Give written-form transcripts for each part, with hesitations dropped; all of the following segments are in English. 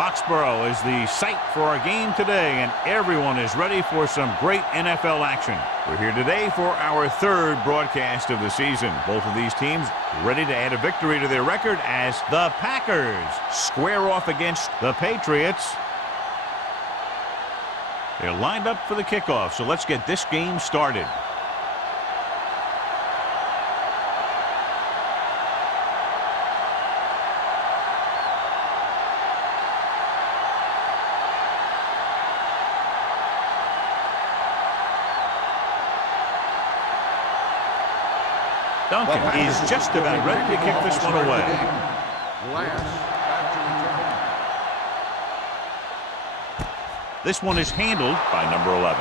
Foxborough is the site for our game today, and everyone is ready for some great NFL action. We're here today for our third broadcast of the season. Both of these teams ready to add a victory to their record as the Packers square off against the Patriots. They're lined up for the kickoff, so let's get this game started. Duncan is just about ready to kick this one away. This one is handled by number 11.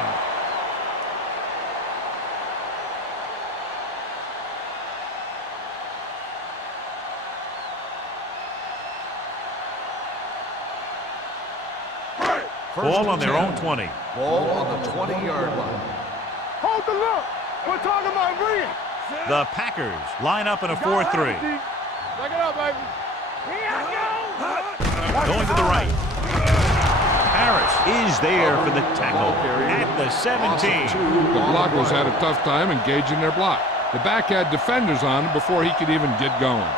Ball on their own 20. Ball on the 20-yard line. Hold the look. We're talking about bringing. The Packers line up in a 4-3. Check it out, baby. Here I go. Going to the right. Harris is there for the tackle at the 17. The blockers had a tough time engaging their block. The back had defenders on him before he could even get going.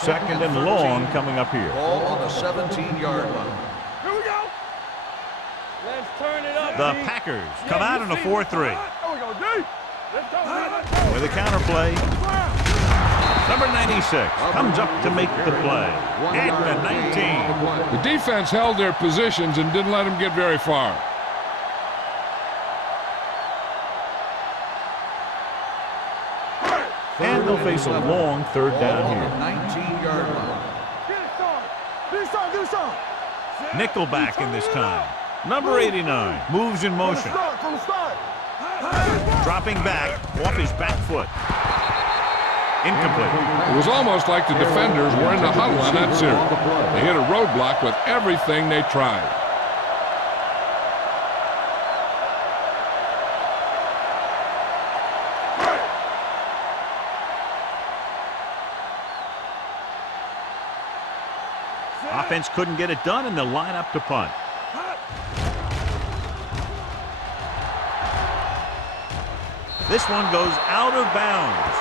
Second and long coming up here. Ball on the 17-yard line. Here we go. Let's turn it up. The Packers come out in a 4-3. There we go, D. Let's go. With a counter play. Number 96 comes up to make the play at the 19. The defense held their positions and didn't let them get very far. And they'll face a long third down here. 19-yard line. Get it started. Do something. Nickelback in this time. Number 89 moves in motion. From the start. Dropping back off his back foot. Incomplete. It was almost like the defenders were in the huddle on that series. They hit a roadblock with everything they tried. Offense couldn't get it done, and they'll line up to punt. This one goes out of bounds.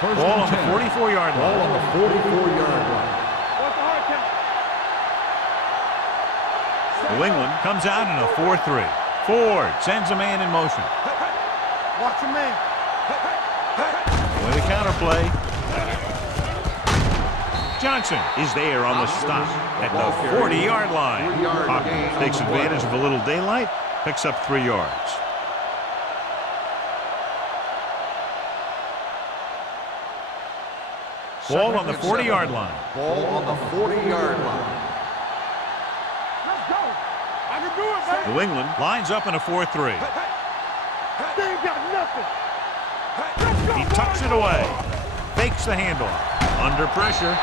Ball on the 44-yard line. Ball on the 44-yard line. What's the hard count? New England comes out in a 4-3. Ford sends a man in motion. Watch your man. With a counter play. Johnson is there on the stop at the 40-yard line. Hopkins takes advantage of a little daylight, picks up 3 yards. Ball on the 40-yard line. Ball on the 40-yard line. Let's go. I can do it, man. New England lines up in a 4-3. They ain't got nothing. He tucks it away. Fakes the handoff. Under pressure.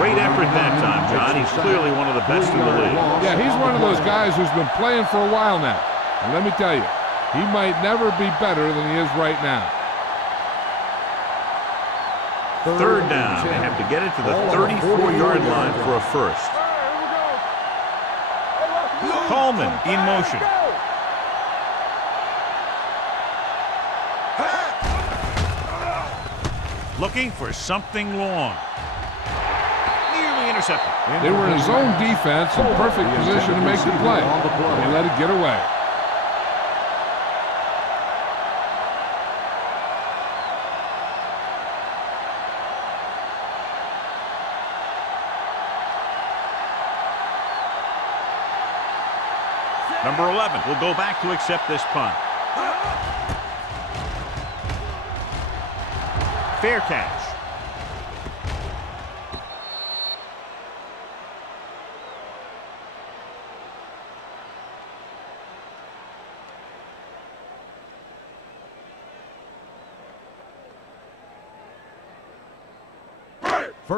Great effort that time, John. He's clearly one of the best in the league. Yeah, he's one of those guys who's been playing for a while now. And let me tell you, he might never be better than he is right now. Third down. They have to get it to the 34-yard line for a first. Coleman in motion. Looking for something long. Nearly intercepted. They were in zone defense in perfect position to make the play. They let it get away. Number 11 will go back to accept this punt. Fair catch.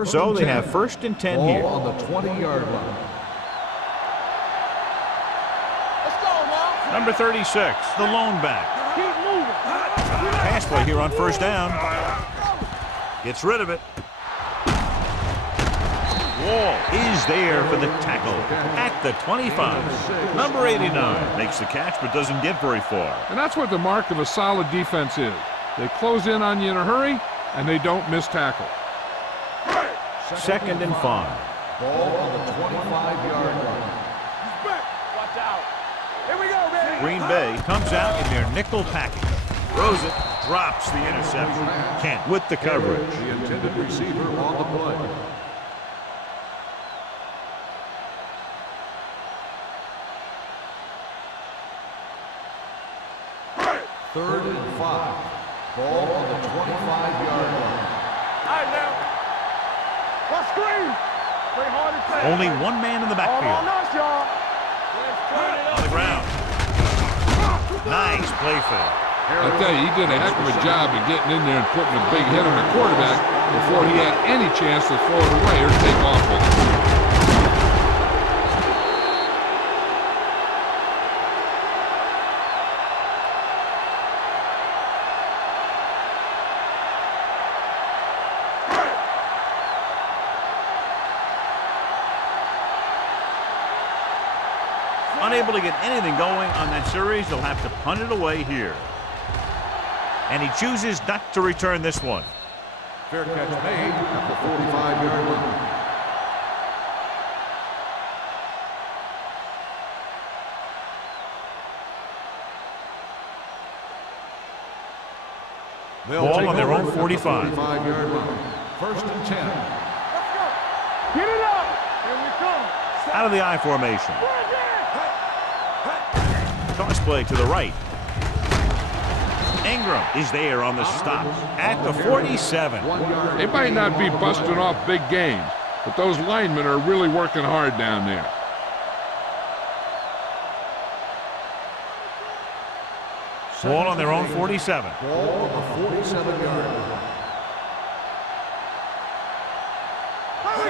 So they have 1st and 10 here. Ball on the 20-yard line. Number 36, the lone back. Keep moving. Pass play here on first down. Gets rid of it. Wall is there for the tackle at the 25. Number 89 makes the catch but doesn't get very far. And that's what the mark of a solid defense is. They close in on you in a hurry, and they don't miss tackle. 2nd and 5. Ball on the 25-yard line. Watch out. Here we go, man. Green Bay comes out in their nickel package. Throws it, drops the interception. Kent with the coverage. The intended receiver on the play. Third and 5. Ball on the 25-yard line. All right, now. Let's screen. Play hard and fast. Only one man in the All backfield. on us, y'all. Let's turn it On the ground. Nice play fake. I tell you, he did a heck of a job of getting in there and putting a big hit on the quarterback before he had any chance to throw it away or take off with it. Unable to get anything going on that series, they'll have to punt it away here. And he chooses not to return this one. Fair catch made at the 45-yard line. Ball on their own 45. 45-yard line. 1st and 10. Let's go. Get it up. Here we come. Out of the I formation. Toss play to the right. Ingram is there on the stop at the 47. They might not be busting off big games, but those linemen are really working hard down there. Ball on their own 47. Ball on the 47-yard line.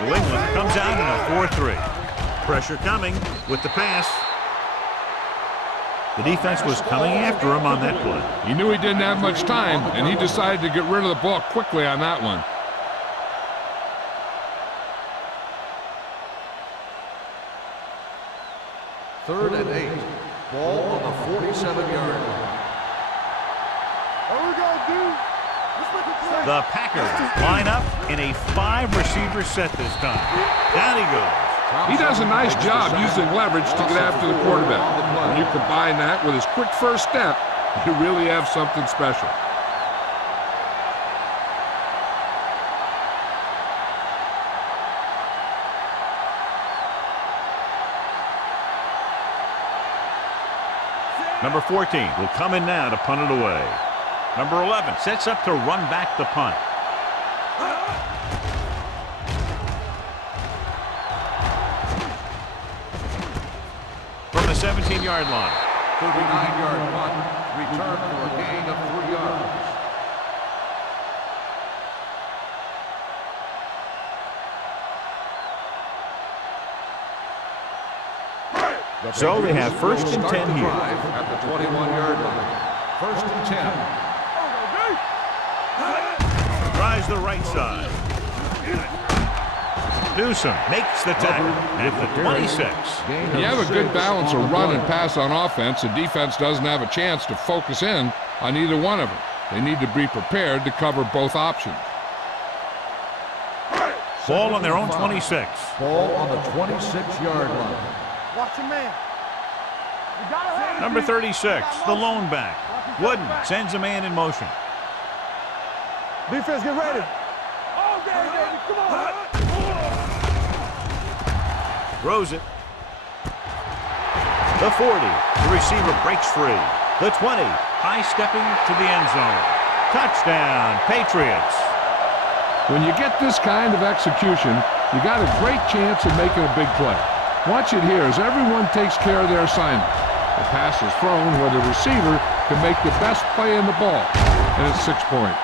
New England comes out in a 4-3. Pressure coming with the pass. The defense was coming after him on that play. He knew he didn't have much time, and he decided to get rid of the ball quickly on that one. Third and 8. Ball on the 47-yard line. Here we go, dude. Let's make it play. The Packers line up in a 5-receiver set this time. Down he goes. He does a nice job using leverage to get after the quarterback. When you combine that with his quick first step, you really have something special. Number 14 will come in now to punt it away. Number 11 sets up to run back the punt. From the 17-yard line. 39-yard punt. Return for a gain of 3 yards. So they have 1st and 10 here. At the 21-yard line. 1st and 10. Tries the right side. Newsom makes the tackle at the 26. You have a good balance of run and pass on offense. The defense doesn't have a chance to focus in on either one of them. They need to be prepared to cover both options. Ball on their own 26. Ball on the 26-yard line. Watch your man. You gotta have Number 36, the lone back. Wooden sends a man in motion. defense, get ready. Oh, baby, come on. Throws it. The 40. The receiver breaks free. The 20. High stepping to the end zone. Touchdown, Patriots. When you get this kind of execution, you got a great chance of making a big play. Watch it here as everyone takes care of their assignment. The pass is thrown where the receiver can make the best play in the ball, and it's 6 points.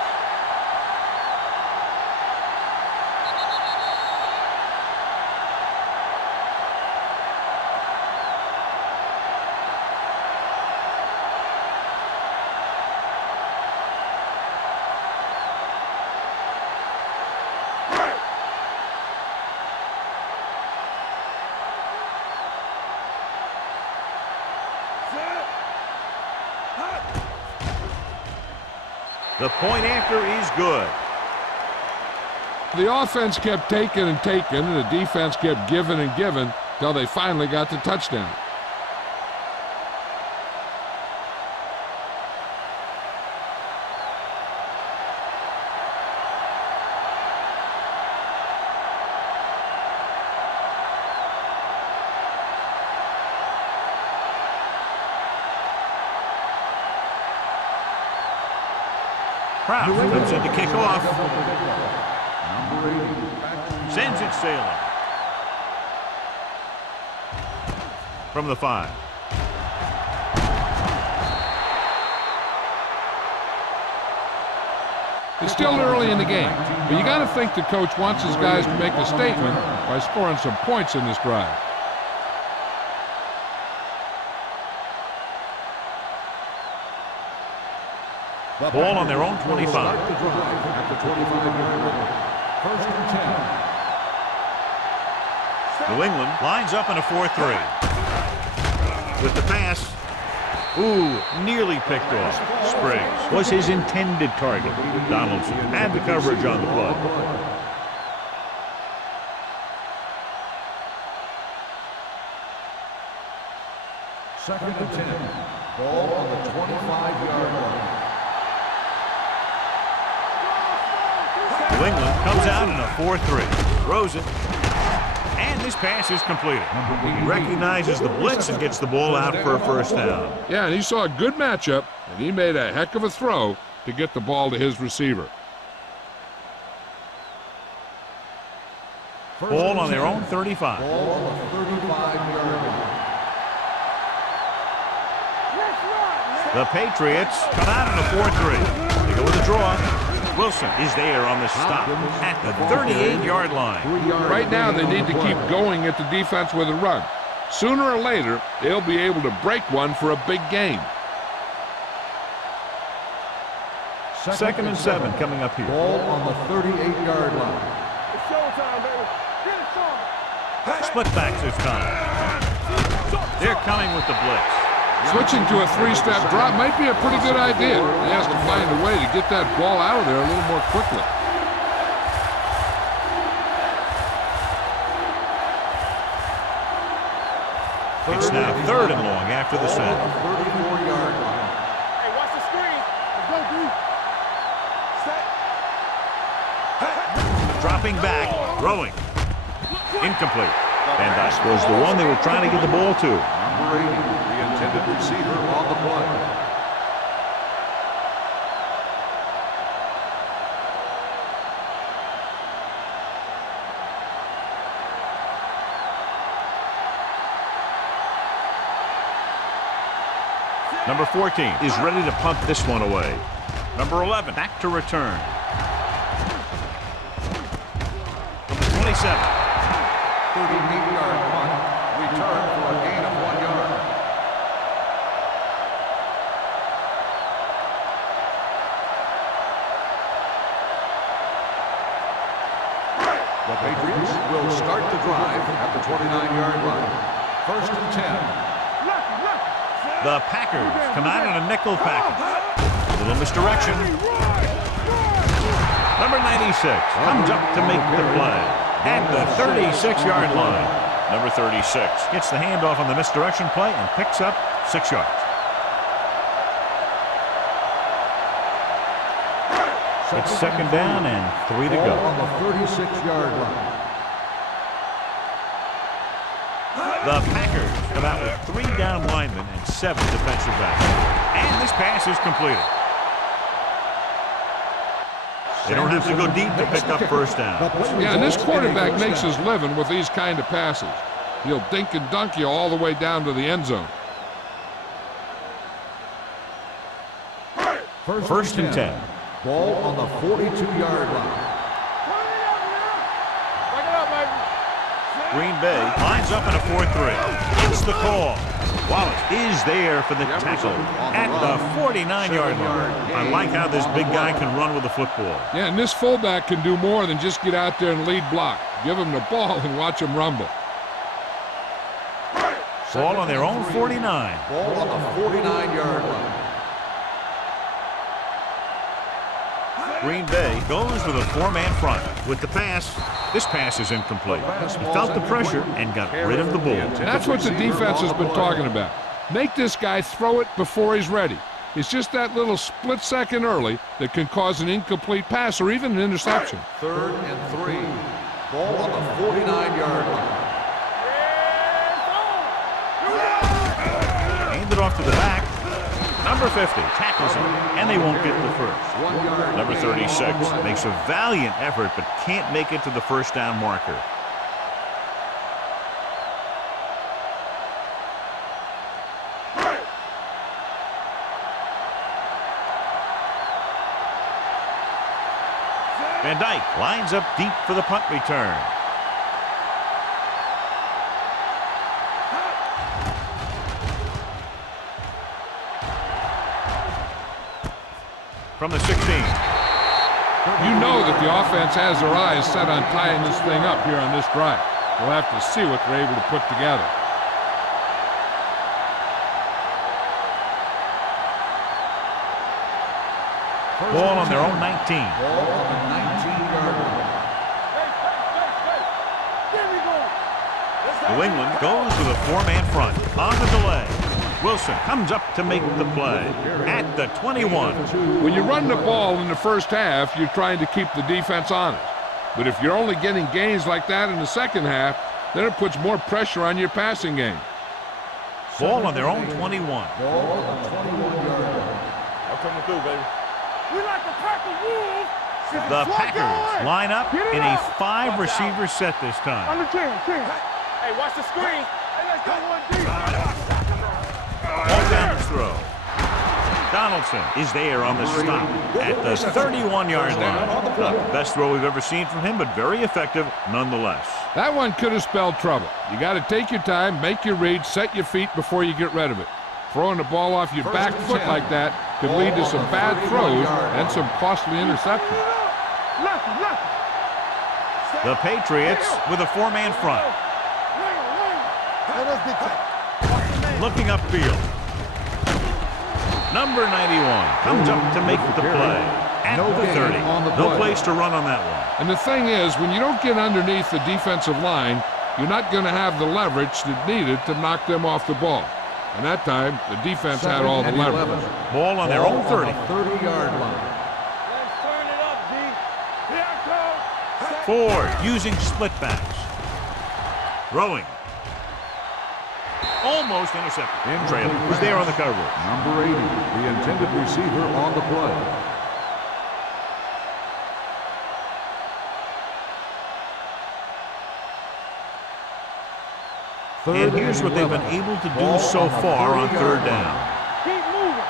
The point after is good. The offense kept taking and taking, and the defense kept giving and giving till they finally got the touchdown. Kraft comes in to kick off. Sends it sailing. From the 5. It's still early in the game, but you got to think the coach wants his guys to make a statement by scoring some points in this drive. Ball on their own 25. At the 25-yard line. First and 10. New England lines up in a 4-3. With the pass. Ooh, nearly picked off. Spriggs was his intended target. Donaldson had the coverage on the play. Second and 10. Ball on the 25-yard line. New England comes out in a 4-3. Throws it. And this pass is completed. He recognizes the blitz and gets the ball out for a first down. Yeah, and he saw a good matchup, and he made a heck of a throw to get the ball to his receiver. Ball on their own 35. Ball on the 35-yard line. The Patriots come out in a 4-3. They go with a draw. Wilson is there on the stop at the 38-yard line. Right now, they need to keep going at the defense with a run. Sooner or later, they'll be able to break one for a big game. Second and 7 coming up here. Ball on the 38-yard line. It's showtime, baby. Get it started. Split backs this time. They're coming with the blitz. Switching to a 3-step drop might be a pretty good idea. He has to find a way to get that ball out of there a little more quickly. It's now 3rd and long after the set. 34-yard line. Hey, watch the screen. Let's go, D. Set. Dropping back, throwing. Incomplete. Van Dyke was the one they were trying to get the ball to. Number 80, the intended receiver on the play. Number 14 is ready to punt this one away. Number 11 back to return. From the 27. 38-yard punt. Return for a gain of 1 yard. The Patriots will start the drive at the 29-yard line. First and 10. The Packers come out in a nickel package. A little misdirection. Number 96 comes up to make the play at the 36-yard line. Number 36 gets the handoff on the misdirection play and picks up 6 yards. It's second down and 3 to go. On the 36-yard line. The Packers come out with 3 down linemen and 7 defensive backs. And this pass is completed. They don't have to go deep to pick up first down. Yeah, and this quarterback makes his living with these kind of passes. He'll dink and dunk you all the way down to the end zone. First and 10. Ball on the 42-yard line. Back it up, baby. Green Bay lines up in a 4-3. It's the call. Wallace is there for the tackle at the 49-yard line. I like how this big guy can run with the football. Yeah, and this fullback can do more than just get out there and lead block. Give him the ball and watch him rumble. Ball on their own 49. Ball on the 49-yard line. Green Bay goes with a 4-man front. With the pass, this pass is incomplete. He felt the pressure and got rid of the ball. That's what the defense has been talking about. Make this guy throw it before he's ready. It's just that little split second early that can cause an incomplete pass or even an interception. 3rd and 3. Ball on the 49-yard line. Hand it off to the back. Number 50 tackles him, and they won't get the first. Number 36 makes a valiant effort but can't make it to the first down marker. Van Dyke lines up deep for the punt return. From the 16. You know that the offense has their eyes set on tying this thing up here on this drive. We'll have to see what they're able to put together. Ball on their own 19. Ball on the 19-yard line. New England goes with a 4-man front. On the delay. Wilson comes up to make the play at the 21. When you run the ball in the first half, you're trying to keep the defense honest. But if you're only getting gains like that in the second half, then it puts more pressure on your passing game. Ball on their own 21. Ball on the 21-yard line. I'm coming through, baby. We like the purple wolves. The Packers line up in a 5-receiver set this time. On the 10. Hey, watch the screen. Hey, let's go one deep. Ball down his throw. Donaldson is there on the stop at the 31-yard line. Not the best throw we've ever seen from him, but very effective nonetheless. That one could have spelled trouble. You got to take your time, make your read, set your feet before you get rid of it. Throwing the ball off your back foot like that could lead to some bad throws and some costly interceptions. The Patriots with a 4-man front. Looking upfield. Number 91 comes up to make the play at the 30. No place to run on that one. And the thing is, when you don't get underneath the defensive line, you're not going to have the leverage that's needed to knock them off the ball. And that time, the defense had all the leverage. Ball on their own 30. 30-yard line. Let's turn it up, D. Here I come. Ford using split backs. Throwing. Almost intercepted. Traylor was there on the coverage. Number 80, the intended receiver on the play. And here's what they've been able to do so far on 3rd down. Keep moving.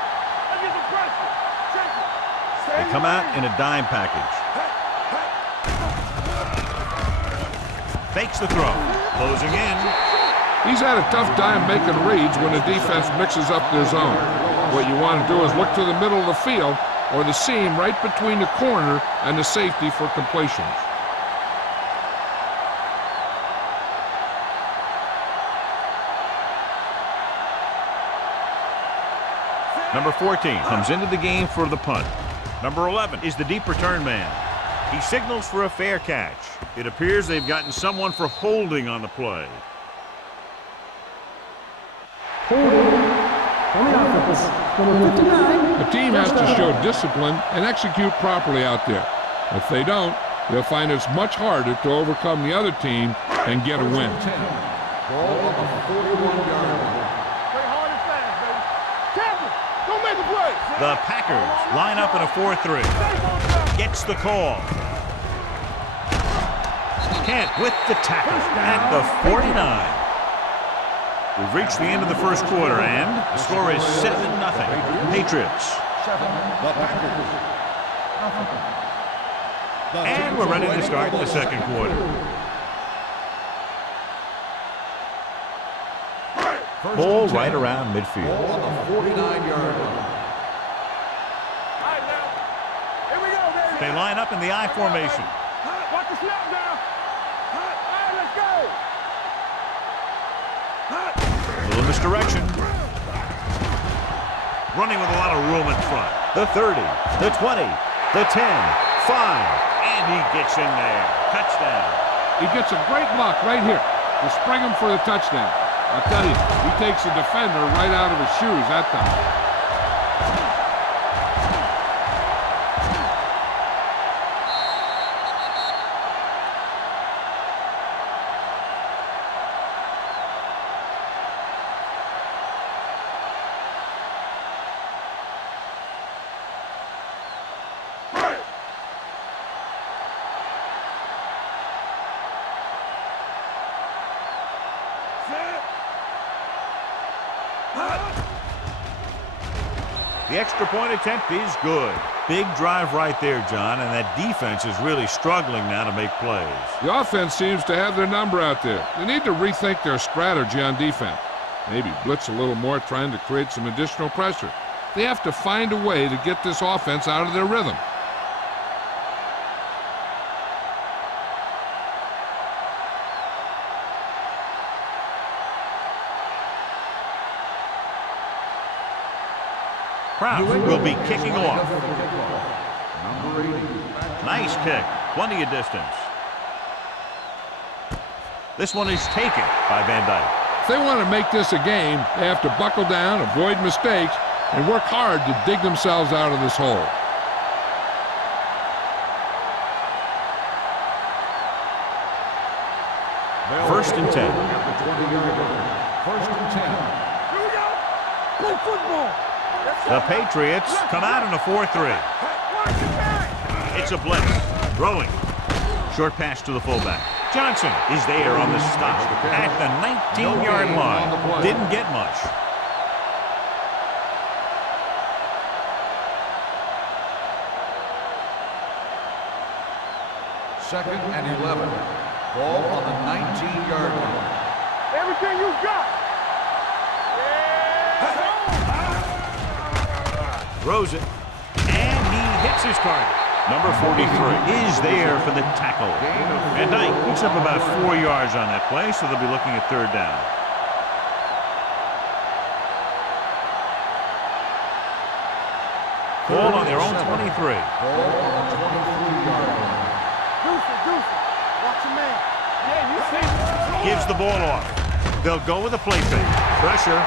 Look at the pressure. Check it. They come out in a dime package. Fakes the throw. Closing in. He's had a tough time making reads when the defense mixes up their zone. What you want to do is look to the middle of the field or the seam right between the corner and the safety for completions. Number 14 comes into the game for the punt. Number 11 is the deep return man. He signals for a fair catch. It appears they've gotten someone for holding on the play. The team has to show discipline and execute properly out there. If they don't, they'll find it's much harder to overcome the other team and get a win. Ball on the 41-yard line. Play hard and fast, baby. Tampa, don't make a play. The Packers line up in a 4-3. Gets the call. Kent with the tackle at the 49. We've reached the end of the first quarter, and the score is 7-0. Patriots. And we're ready to start the second quarter. Ball right around midfield. Ball on the 49-yard line. All right, now. Here we go, baby. They line up in the I formation. Watch the snap now. All right, let's go. A little misdirection. Running with a lot of room in front. The 30, the 20, The 10, 5, and he gets in there. Touchdown. He gets a great block right here to spring him for the touchdown. I'll tell you, he takes the defender right out of his shoes that time. The extra point attempt is good. Big drive right there, John, and that defense is really struggling now to make plays. The offense seems to have their number out there. They need to rethink their strategy on defense. Maybe blitz a little more, trying to create some additional pressure. They have to find a way to get this offense out of their rhythm. Kraft will be kicking off. Number 80. Nice kick. Plenty of distance. This one is taken by Van Dyke. If they want to make this a game, they have to buckle down, avoid mistakes, and work hard to dig themselves out of this hole. First and 10. At the 20-yard line. First and 10. Here we go. Play football. The Patriots come out in a 4-3. It's a blitz. Throwing. Short pass to the fullback. Johnson is there on the stop at the 19-yard line. Didn't get much. Second and 11. Ball on the 19-yard line. Everything you got. Throws it. And he hits his target. Number 43 is there for the tackle. Van Dyke picks up about 4 yards on that play, so they'll be looking at third down. Ball on their own 23. Ball on the 23-yard line. Deuce. Watch your man. Yeah, you see. Gives the ball off. They'll go with a play fake. Pressure.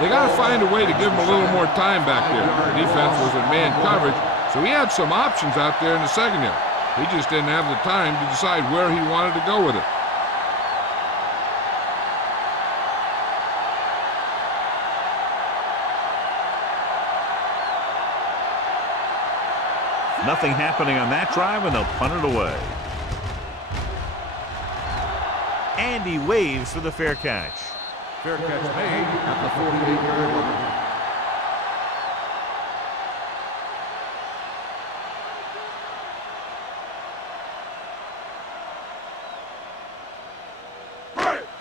They got to find a way to give him a little more time back there. The defense was in man coverage, so he had some options out there in the secondary. He just didn't have the time to decide where he wanted to go with it. Nothing happening on that drive, and they'll punt it away. And he waves for the fair catch. Fair catch made at the 48-yard line.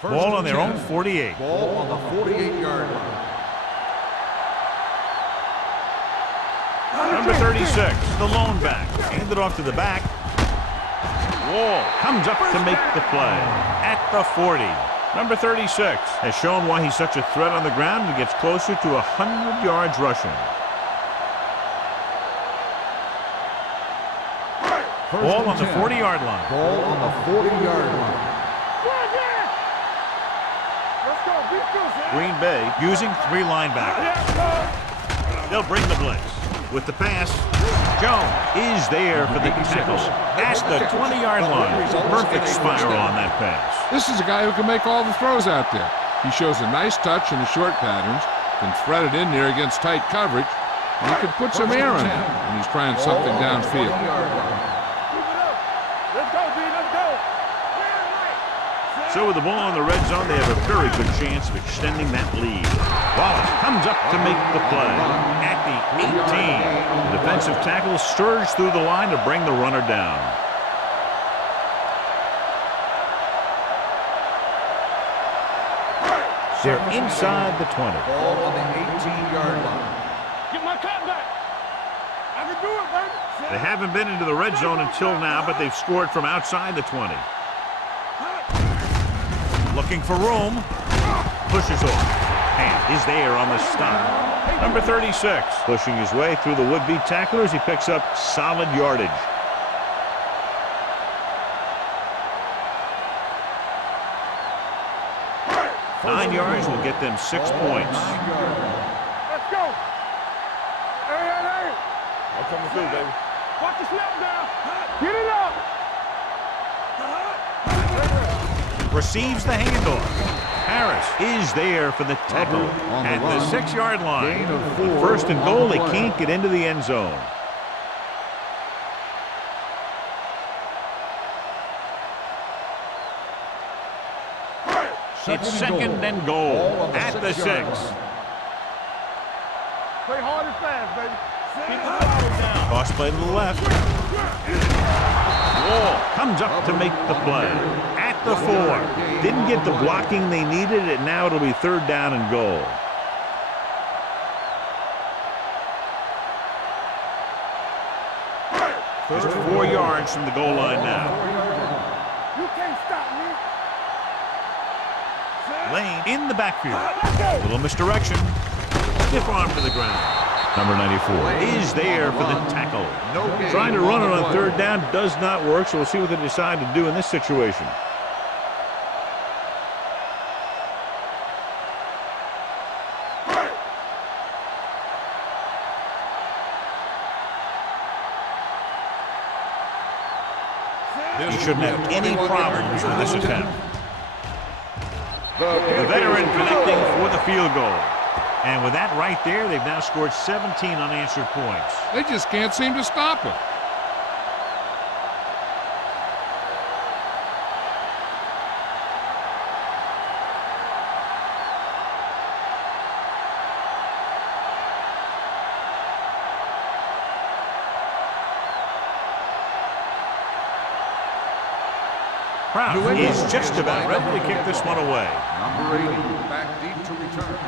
Ball on their own 48. Ball on the 48-yard line. Number 36, the lone back. Handed off to the back. Wall comes up to make the play at the 40. Number 36 has shown why he's such a threat on the ground and gets closer to 100 yards rushing. Ball on the 40-yard line. Ball on the 40-yard line. Let's go. Beat this, man. Green Bay using 3 linebackers. They'll bring the blitz. With the pass, Jones is there for the tackle at the 20-yard line. Perfect spiral on that pass. This is a guy who can make all the throws out there. He shows a nice touch in the short patterns, can thread it in there against tight coverage, and he can put some air on it when he's trying something downfield. Let's go, D. Let's go. So with the ball in the red zone, they have a very good chance of extending that lead. Wallace comes up to make the play at the 18. The defensive tackle surged through the line to bring the runner down. They're inside the 20. Ball on the 18-yard line. Get my cut back. I can do it, baby. They haven't been into the red zone until now, but they've scored from outside the 20. Looking for room. Pushes off. And is there on the stop. Number 36, pushing his way through the would-be tacklers. He picks up solid yardage. Nine yards will get them 6 points. Let's go. Hey. I'm coming through, baby. Watch the snap down. Get it up. Receives the handoff. Harris is there for the tackle at the 6-yard line. First and goal, they can't get into the end zone. It's second and goal at the 6. Play hard and fast, baby. Keep the ball down. Cross play to the left. Wall comes up to make the play at the 4. Didn't get the blocking they needed, and now it'll be third down and goal. Just 4 yards from the goal line now. You can't stop me. Lane in the backfield. Little misdirection. Stiff arm to the ground. Number 94 is there for the tackle. Trying to run it on third down does not work, so we'll see what they decide to do in this situation. He shouldn't have any problems with this attempt. The veteran connecting for the field goal. And with that right there, they've now scored 17 unanswered points. They just can't seem to stop him. Brown is just about ready to kick this one away. Number 80, back deep to return.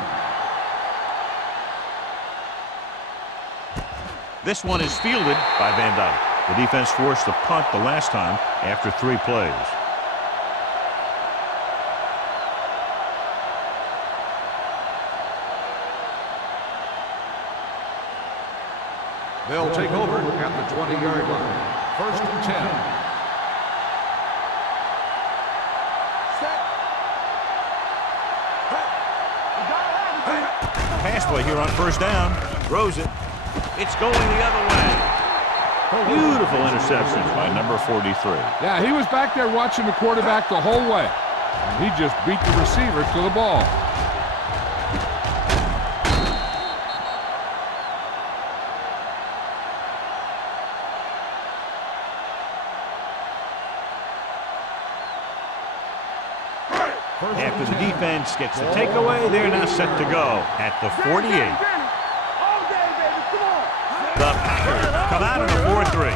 This one is fielded by Van Dyke. The defense forced the punt the last time after 3 plays. They'll take over at the 20-yard line. First and 10. Pass play here on first down. Throws it. It's going the other way. Beautiful interception by number 43. Yeah, he was back there watching the quarterback the whole way. He just beat the receiver to the ball. After the defense gets the takeaway, they're now set to go at the 48. The Packers come out in a 4-3.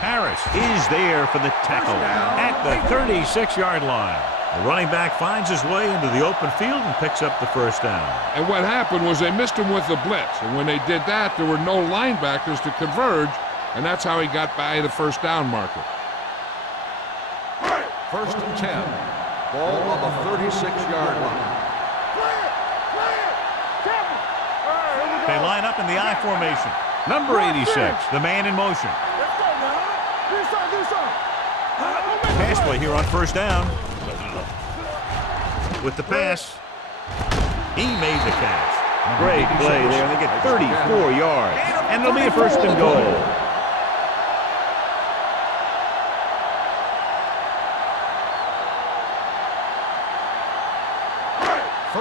Harris is there for the tackle at the 36-yard line. The running back finds his way into the open field and picks up the first down. And what happened was they missed him with the blitz. And when they did that, there were no linebackers to converge, and that's how he got by the first down marker. First and 10. Ball on the 36-yard line. They line up in the I formation. Number 86, the man in motion. Pass play here on first down. With the pass, he made the catch. Great play there. They get 34 yards. And it'll be a first and goal.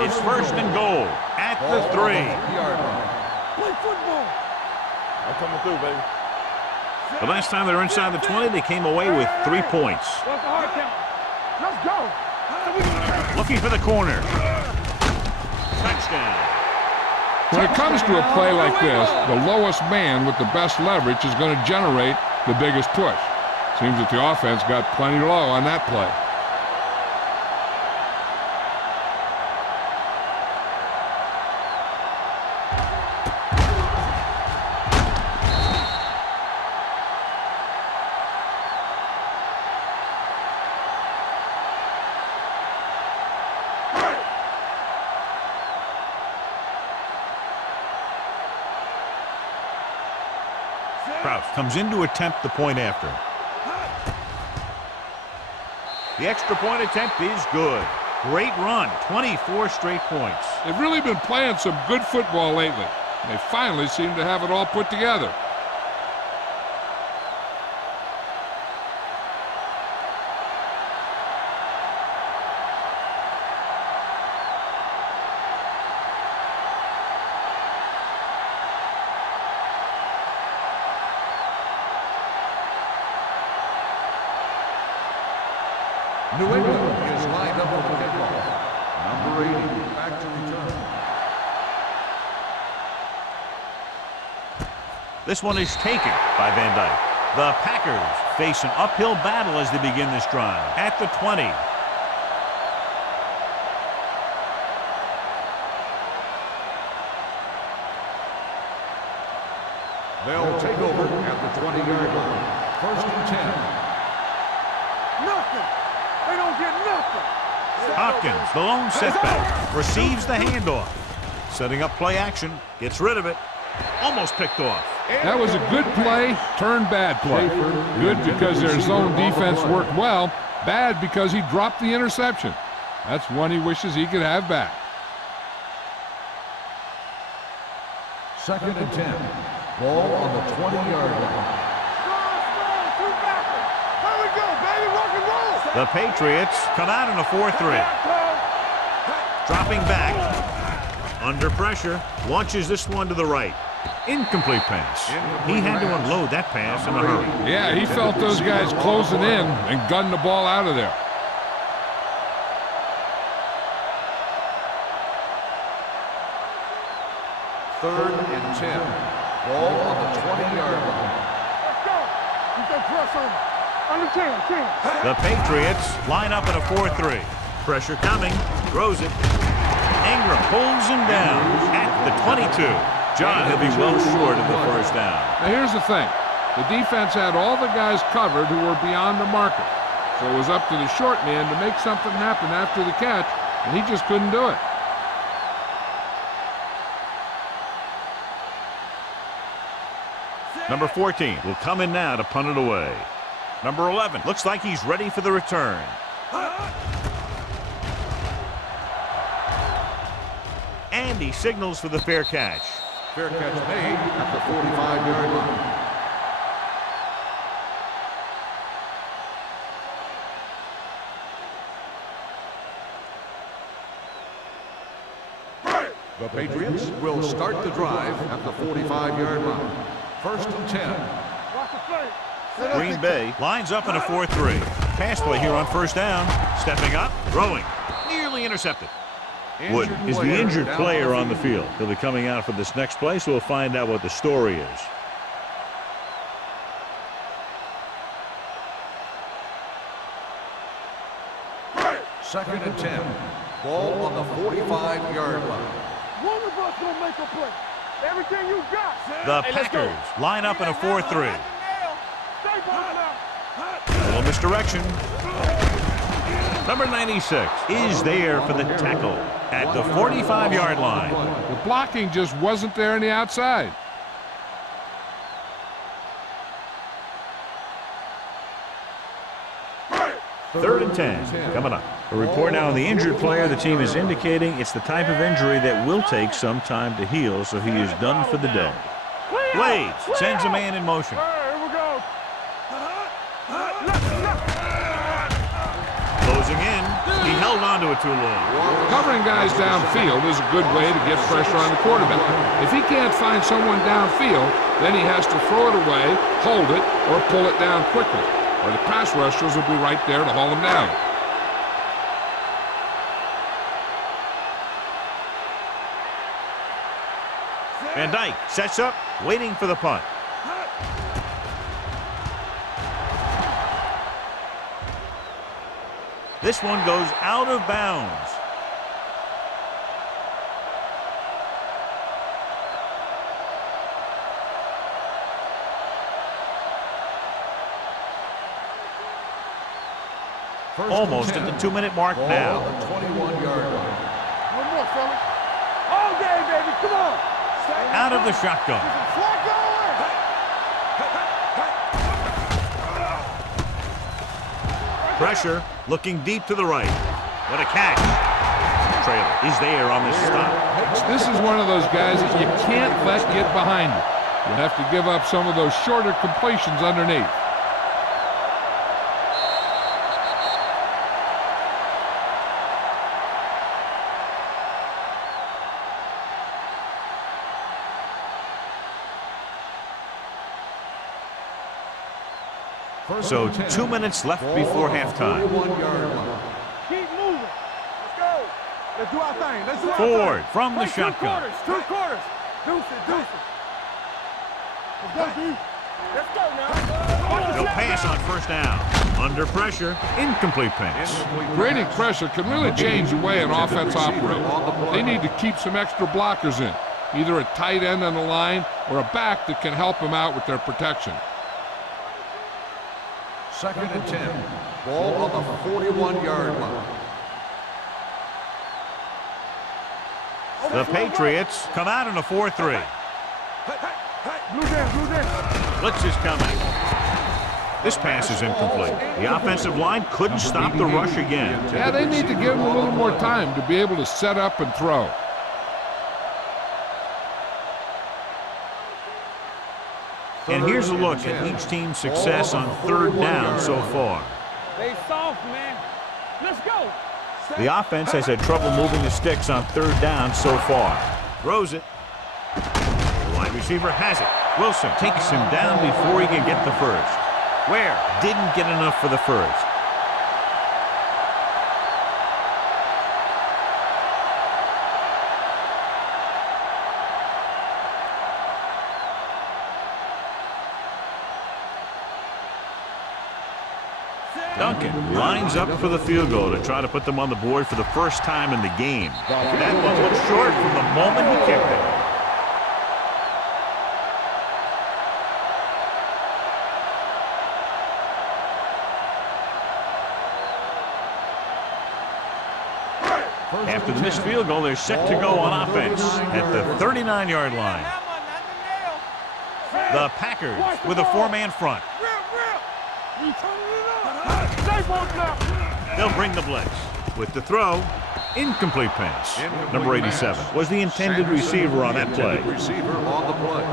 It's first and goal at the 3. Play football. I'm coming through, baby. The last time they were inside the 20, they came away with 3 points. What's the hard count? Let's go. Looking for the corner. Touchdown. When it comes to a play like this, the lowest man with the best leverage is going to generate the biggest push. Seems that the offense got plenty low on that play. Kraus comes in to attempt the point after. The extra point attempt is good. Great run, 24 straight points. They've really been playing some good football lately. They finally seem to have it all put together. New England is lined up for the kickoff. Number 80, back to return. This one is taken by Van Dyke. The Packers face an uphill battle as they begin this drive at the 20. They'll take over at the 20-yard line. First and 10. Nothing. They don't get nothing. Hopkins, the lone setback, receives the handoff. Setting up play action, gets rid of it. Almost picked off. That was a good play, turned bad play. Good because their zone defense worked well. Bad because he dropped the interception. That's one he wishes he could have back. Second and 10. Ball on the 20-yard line. The Patriots come out in a 4-3. Dropping back. Under pressure. Launches this one to the right. Incomplete pass. He had to unload that pass in a hurry. Yeah, he felt those guys closing in and gunned the ball out of there. Third and 10. Ball on the 20-yard line. Let's go. You can press on him. Under 10. The Patriots line up in a 4-3. Pressure coming. Throws it. Ingram pulls him down at the 22. John, he'll be well short of the first down. Now here's the thing. The defense had all the guys covered who were beyond the marker. So it was up to the short man to make something happen after the catch, and he just couldn't do it. Number 14 will come in now to punt it away. Number 11 looks like he's ready for the return. And he signals for the fair catch. Fair catch made at the 45-yard line. The Patriots will start the drive at the 45-yard line. First and 10. Watch the play. Green Bay lines up in a 4-3. Pass play here on first down. Stepping up, throwing. Nearly intercepted. Wood is the injured player on the field. He'll be coming out for this next play, so we'll find out what the story is. Second and 10. Ball on the 45-yard line. One of us gonna make a play. Everything you got. The Packers line up in a 4-3. Stay behind now. A little misdirection. Number 96 is there for the tackle at the 45-yard line. The blocking just wasn't there on the outside. Third and 10 coming up. A report now on the injured player. The team is indicating it's the type of injury that will take some time to heal, so he is done for the day. Blades sends a man in motion. Here we go. Closing in. He held on to it too long. Covering guys downfield is a good way to get pressure on the quarterback. If he can't find someone downfield, then he has to throw it away, hold it, or pull it down quickly, or the pass rushers will be right there to haul him down. Van Dyke sets up, waiting for the punt. This one goes out of bounds. Almost at the 2-minute mark now. 21-yard line. One more, fellas. All day, baby. Come on. Out of the shotgun. Flag going. Pressure, looking deep to the right. What a catch. Trailer is there on this stop. This is one of those guys that you can't let get behind you. You have to give up some of those shorter completions underneath. So 2 minutes left before halftime. Keep moving. Let's go. Let's do our thing. Let's do our Forward thing. from the Play shotgun. Two quarters. Deuce it. Let's go, D. Let's go now. They'll pass on first down. Under pressure, incomplete pass. Creating pressure can really change the way an offense operates. They need to keep some extra blockers in, either a tight end on the line or a back that can help them out with their protection. 2nd and 10. Ball on the 41-yard line. The Patriots come out in a 4-3. Blue in. Blitz is coming. This pass is incomplete. The offensive line couldn't stop the rush again. Yeah, they need to give them a little more time to be able to set up and throw. And here's a look at each team's success on 3rd down so far. They soft, man. Let's go. The offense has had trouble moving the sticks on 3rd down so far. Throws it. The wide receiver has it. Wilson takes him down before he can get the first. Ware didn't get enough for the first. Duncan lines up for the field goal to try to put them on the board for the first time in the game. That one was short from the moment he kicked it. After the missed field goal, they're set to go on offense at the 39-yard line. The Packers with a 4-man front. They'll bring the blitz. With the throw, incomplete pass. Number 87 was the intended receiver on that play. Receiver on the play.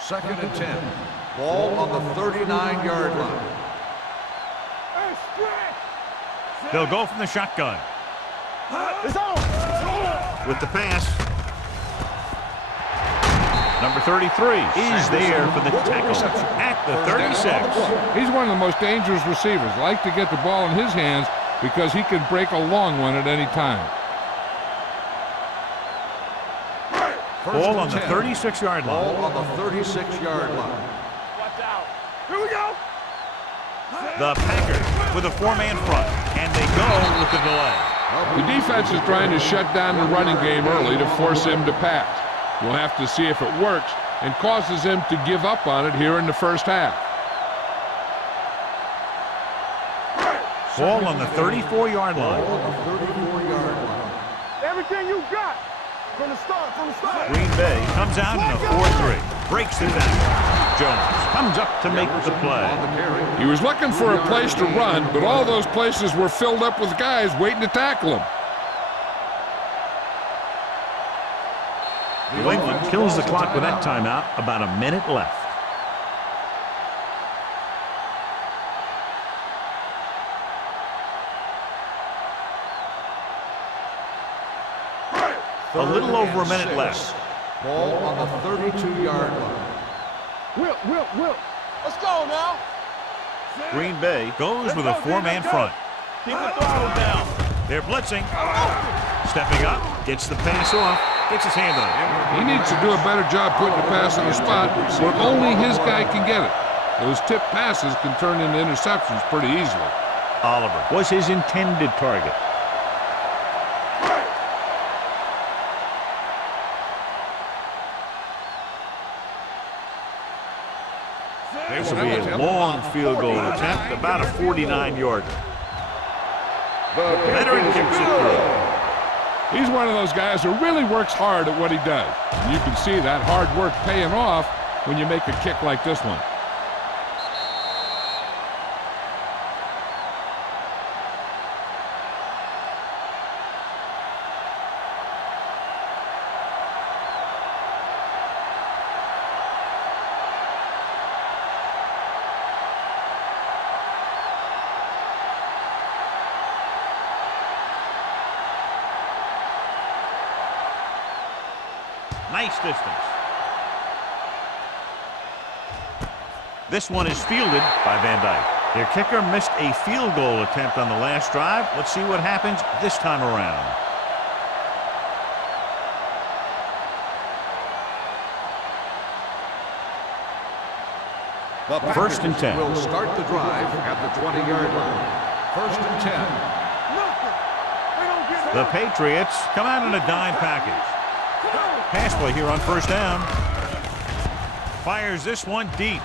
Second and 10. Ball on the 39-yard line. They'll go from the shotgun. It's on. With the pass. Number 33 is there for the tackle at the 36. He's one of the most dangerous receivers. Like to get the ball in his hands because he can break a long one at any time. Ball on the 36-yard line. Ball on the 36-yard line. Watch out. Here we go. The Packers with a 4-man front, and they go with the delay. The defense is trying to shut down the running game early to force him to pass. We'll have to see if it works and causes him to give up on it here in the first half. Ball on the 34-yard line. Ball on the 34-yard line. Everything you got from the start. Green Bay comes out in a 4-3. Breaks the tackle. Jones comes up to make the play. He was looking for a place to run, but all those places were filled up with guys waiting to tackle him. New England kills the clock with that timeout. About a minute left. A little over a minute left. Ball on the 32-yard line. Will. Let's go now. Green Bay goes with a 4-man front. Keep the throttle down. They're blitzing. Stepping up, gets the pass off, gets his hand on it. He needs to do a better job putting the pass in the spot where only his guy can get it. Those tip passes can turn into interceptions pretty easily. Oliver was his intended target. This will be a long field goal attempt, about a 49-yarder. The veteran kicks it through. He's one of those guys who really works hard at what he does. And you can see that hard work paying off when you make a kick like this one. Nice distance. This one is fielded by Van Dyke. Their kicker missed a field goal attempt on the last drive. Let's see what happens this time around. The First and 10. Will start the drive at the 20-yard line. First and 10. The Patriots come out in a dime package. Pass play here on first down. Fires this one deep.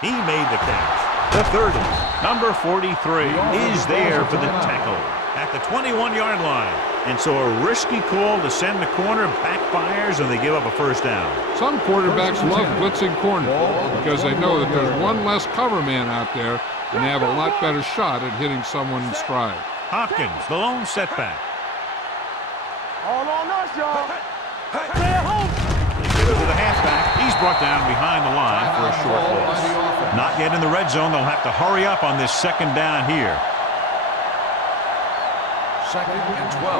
He made the catch. The 30. Number 43 is there for the tackle at the 21-yard line. And so a risky call to send the corner backfires, and they give up a first down. Some quarterbacks love blitzing corners because they know that there's one less cover man out there, and they have a lot better shot at hitting someone in stride. Hopkins, the lone setback. All on us, y'all. Stay at home. They give it to the halfback. He's brought down behind the line for a short loss. Not yet in the red zone. They'll have to hurry up on this second down here. Second and 12.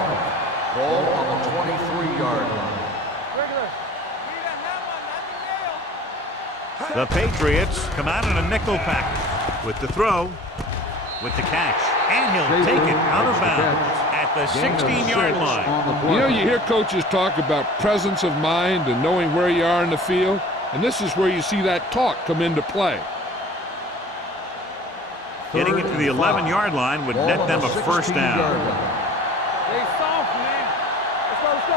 Ball on the 23-yard line. The Patriots come out in a nickel package with the throw, with the catch, and he'll take it out of bounds at the 16-yard line. You know, you hear coaches talk about presence of mind and knowing where you are in the field, and this is where you see that talk come into play. Getting it to the 11-yard line would net them a first down. Stay soft, man. Let's go.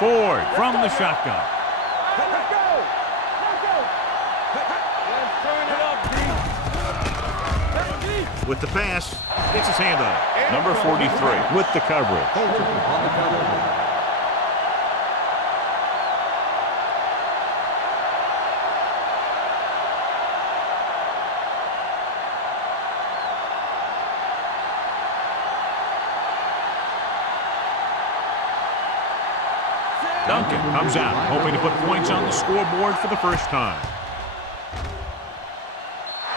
Ford from the shotgun. Let's go. Let's turn it up, D. With the pass, gets his hand on it. Number 43 with the coverage. Holton on the cover. Duncan comes out, hoping to put points on the scoreboard for the first time.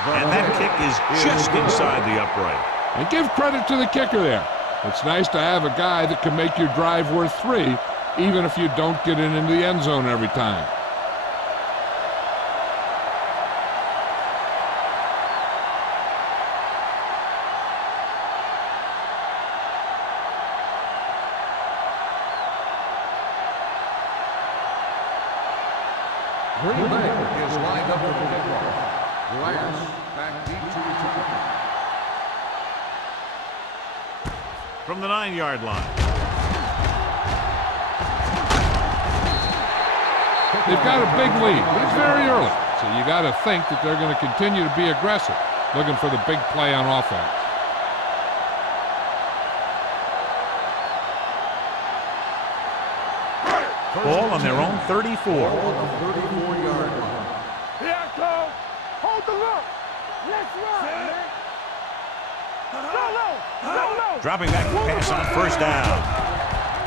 And that kick is just inside the upright. And give credit to the kicker there. It's nice to have a guy that can make your drive worth 3, even if you don't get it into the end zone every time. Green Bay is lined up for the kickoff. Glass back deep to return. From the 9-yard line. They've got a big lead, but it's very early, so you got to think that they're going to continue to be aggressive, looking for the big play on offense. Ball on their own 34. Ball on the 34-yard line. Here I come. Hold the look. Let's run, man. Go low. Dropping back to pass on first down.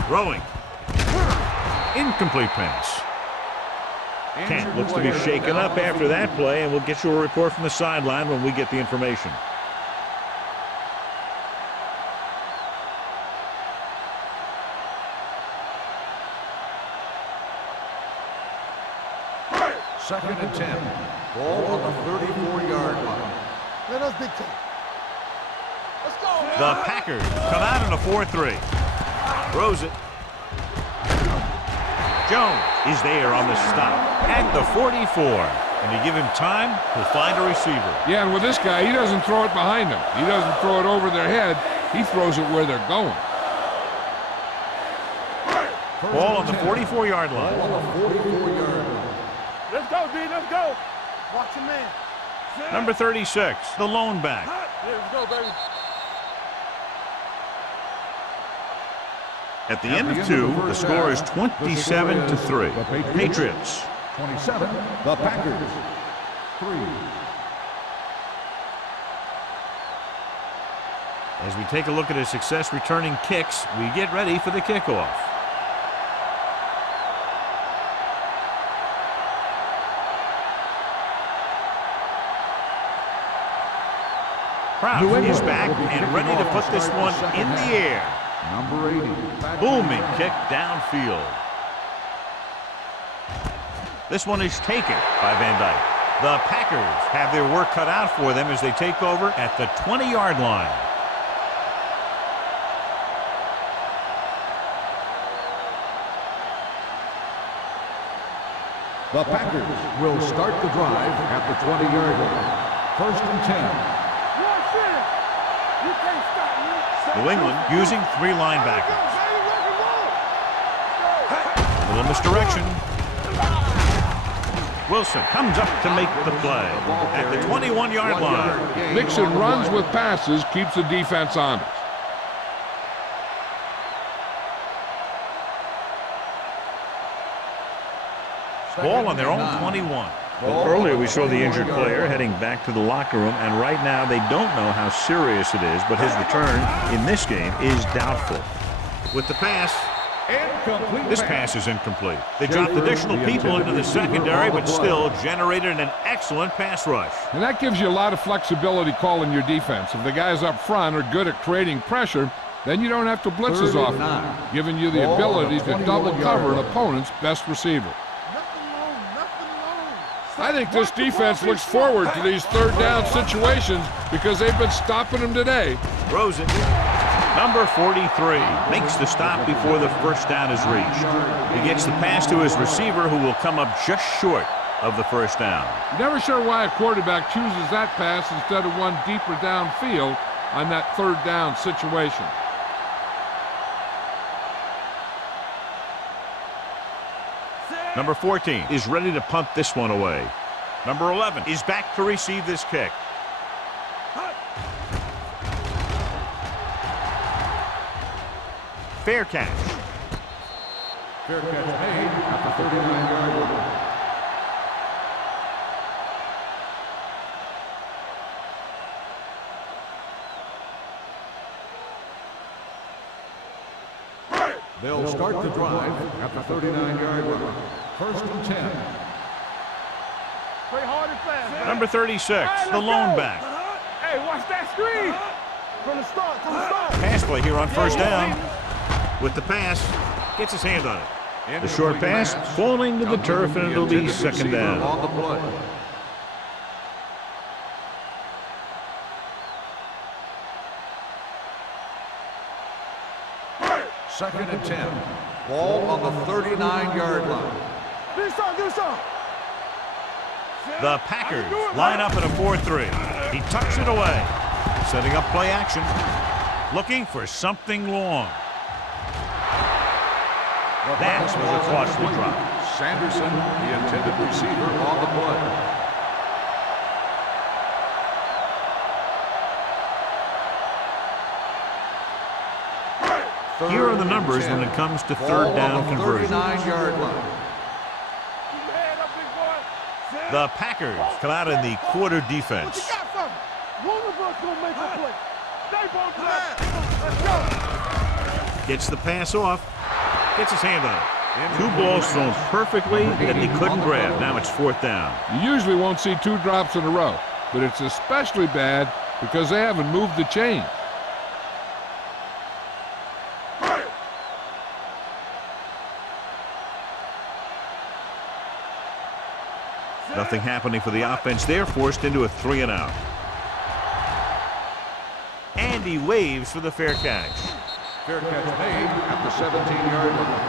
Throwing. Incomplete pass. Kent looks to be shaken up after that play, and we'll get you a report from the sideline when we get the information. Second and 10. Ball on the 34-yard line. Let us big time. Let's go, man. The Packers come out in a 4-3. Throws it. Jones is there on the stop at the 44. And you give him time, he'll find a receiver. Yeah, and with this guy, he doesn't throw it behind them. He doesn't throw it over their head. He throws it where they're going. Ball on the 44-yard line. Ball on the 44-yard line. Let's go, D. Let's go. Watch your man. Number 36, the lone back. Let's go, baby. At the end of 2, the score is 27-3. Patriots. 27, the Packers. 3. As we take a look at his success returning kicks, we get ready for the kickoff. Proud is back and ready to put this one in the air. Number 80. Booming kick downfield. This one is taken by Van Dyke. The Packers have their work cut out for them as they take over at the 20-yard line. The Packers will start the drive at the 20-yard line. 1st and 10. New England using 3 linebackers. A little misdirection. Wilson comes up to make the play at the 21-yard line. Mixing runs with passes keeps the defense honest. Ball on their own 21. Well, earlier we saw the injured player heading back to the locker room, and right now they don't know how serious it is, but his return in this game is doubtful. With the pass, this pass is incomplete. They dropped additional people into the secondary, but still generated an excellent pass rush. And that gives you a lot of flexibility calling your defense. If the guys up front are good at creating pressure, then you don't have to blitz as often, giving you the ability to double cover an opponent's best receiver. I think this defense looks forward to these 3rd down situations because they've been stopping them today. Throws it. Number 43 makes the stop before the 1st down is reached. He gets the pass to his receiver, who will come up just short of the 1st down. Never sure why a quarterback chooses that pass instead of one deeper downfield on that 3rd down situation. Number 14 is ready to punt this one away. Number 11 is back to receive this kick. Fair catch. Fair catch made at the 39-yard line. They'll start the drive at the 39-yard line. 1st and 10. Play hard and fast. Number 36, the lone back. Hey, watch that screen. From the start, Pass play here on 1st down. With the pass, gets his hand on it. The short pass falling to the turf, and it'll be 2nd down. On the play. Second and 10. Ball on the 39-yard line. Do something. The Packers line up in a 4-3. He tucks it away. Setting up play action. Looking for something long. That was a costly drop. Sanderson, the intended receiver, on the play. Here are the numbers when it comes to 3rd down conversions. 39-yard line. The Packers come out in the quarter defense. One of us gonna make a play. They both left. Let's go. Gets the pass off. Gets his hand on it. 2 balls thrown perfectly that they couldn't grab. Now it's 4th down. You usually won't see 2 drops in a row, but it's especially bad because they haven't moved the chain. Nothing happening for the offense. They're forced into a 3-and-out. And he waves for the fair catch. Fair catch made at the 17-yard line.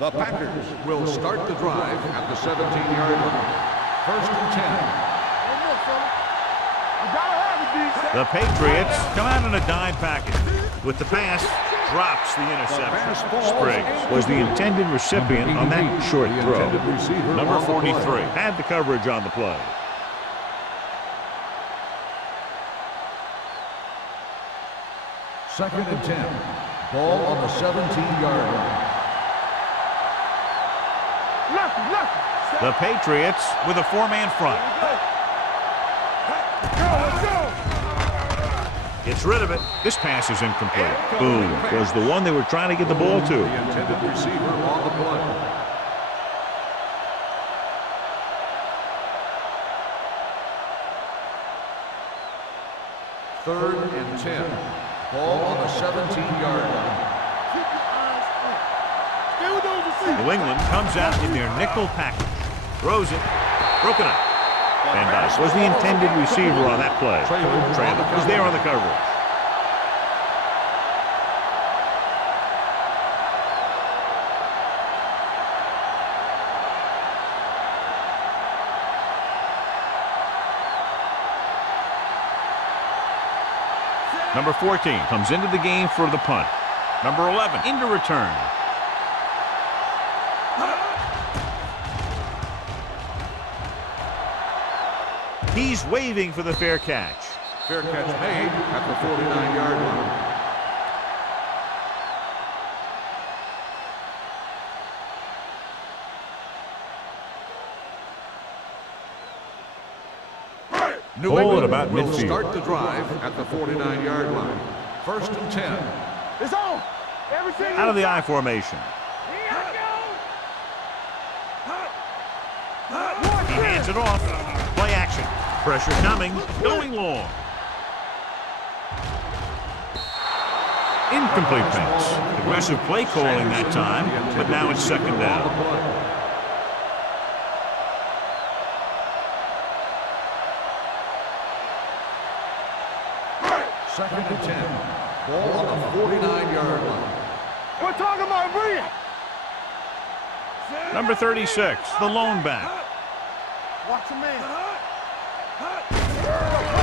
The Packers will start the drive at the 17-yard line. 1st and 10. The Patriots come out in a dime package. With the pass, drops the interception. Spriggs was the intended recipient on that short throw. Number 43 had the coverage on the play. Second and 10. Ball on the 17-yard line. The Patriots with a four-man front. Gets rid of it. This pass is incomplete. Boom was the one they were trying to get the ball to. The intended receiver on the play. Third and 10. Ball on the 17-yard line. New England comes out in their nickel package. Throws it. Broken up. Van Dyke was the intended receiver on that play. Traylor was there on the coverage. Number 14 comes into the game for the punt. Number 11 into return. He's waving for the fair catch. Fair catch made at the 49-yard line. New England about will midfield. start the drive at the 49-yard line. First and 10. It's on. Everything Out of the I formation. He hands it off. Play action. Pressure coming. Going long. Incomplete pass. Aggressive play calling that time, but now it's second down. Second and 10. Ball on the 49-yard line. We're talking about Bree. Number 36, the lone back. Watch the man.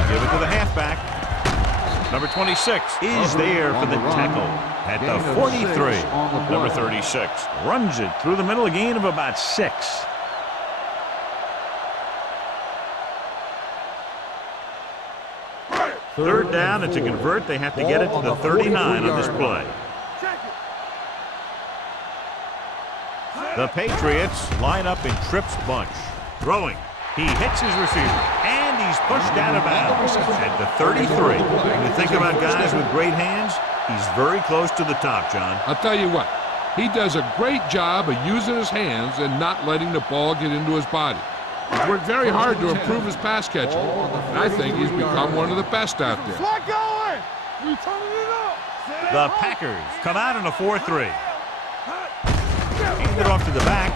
Give it to the halfback. Number 26 is there for the tackle at the 43. Number 36 runs it through the middle, a gain of about 6. Third down, and to convert, they have to get it to the 39 on this play. The Patriots line up in Tripp's bunch. Throwing. He hits his receiver, and he's pushed out of bounds at the 33. When you think about guys with great hands, he's very close to the top, John. I'll tell you what, he does a great job of using his hands and not letting the ball get into his body. He's worked very hard to improve his pass catching, and I think he's become one of the best out there. Slide going. We turning it up. The Packers come out in a 4-3. Hand it off to the back,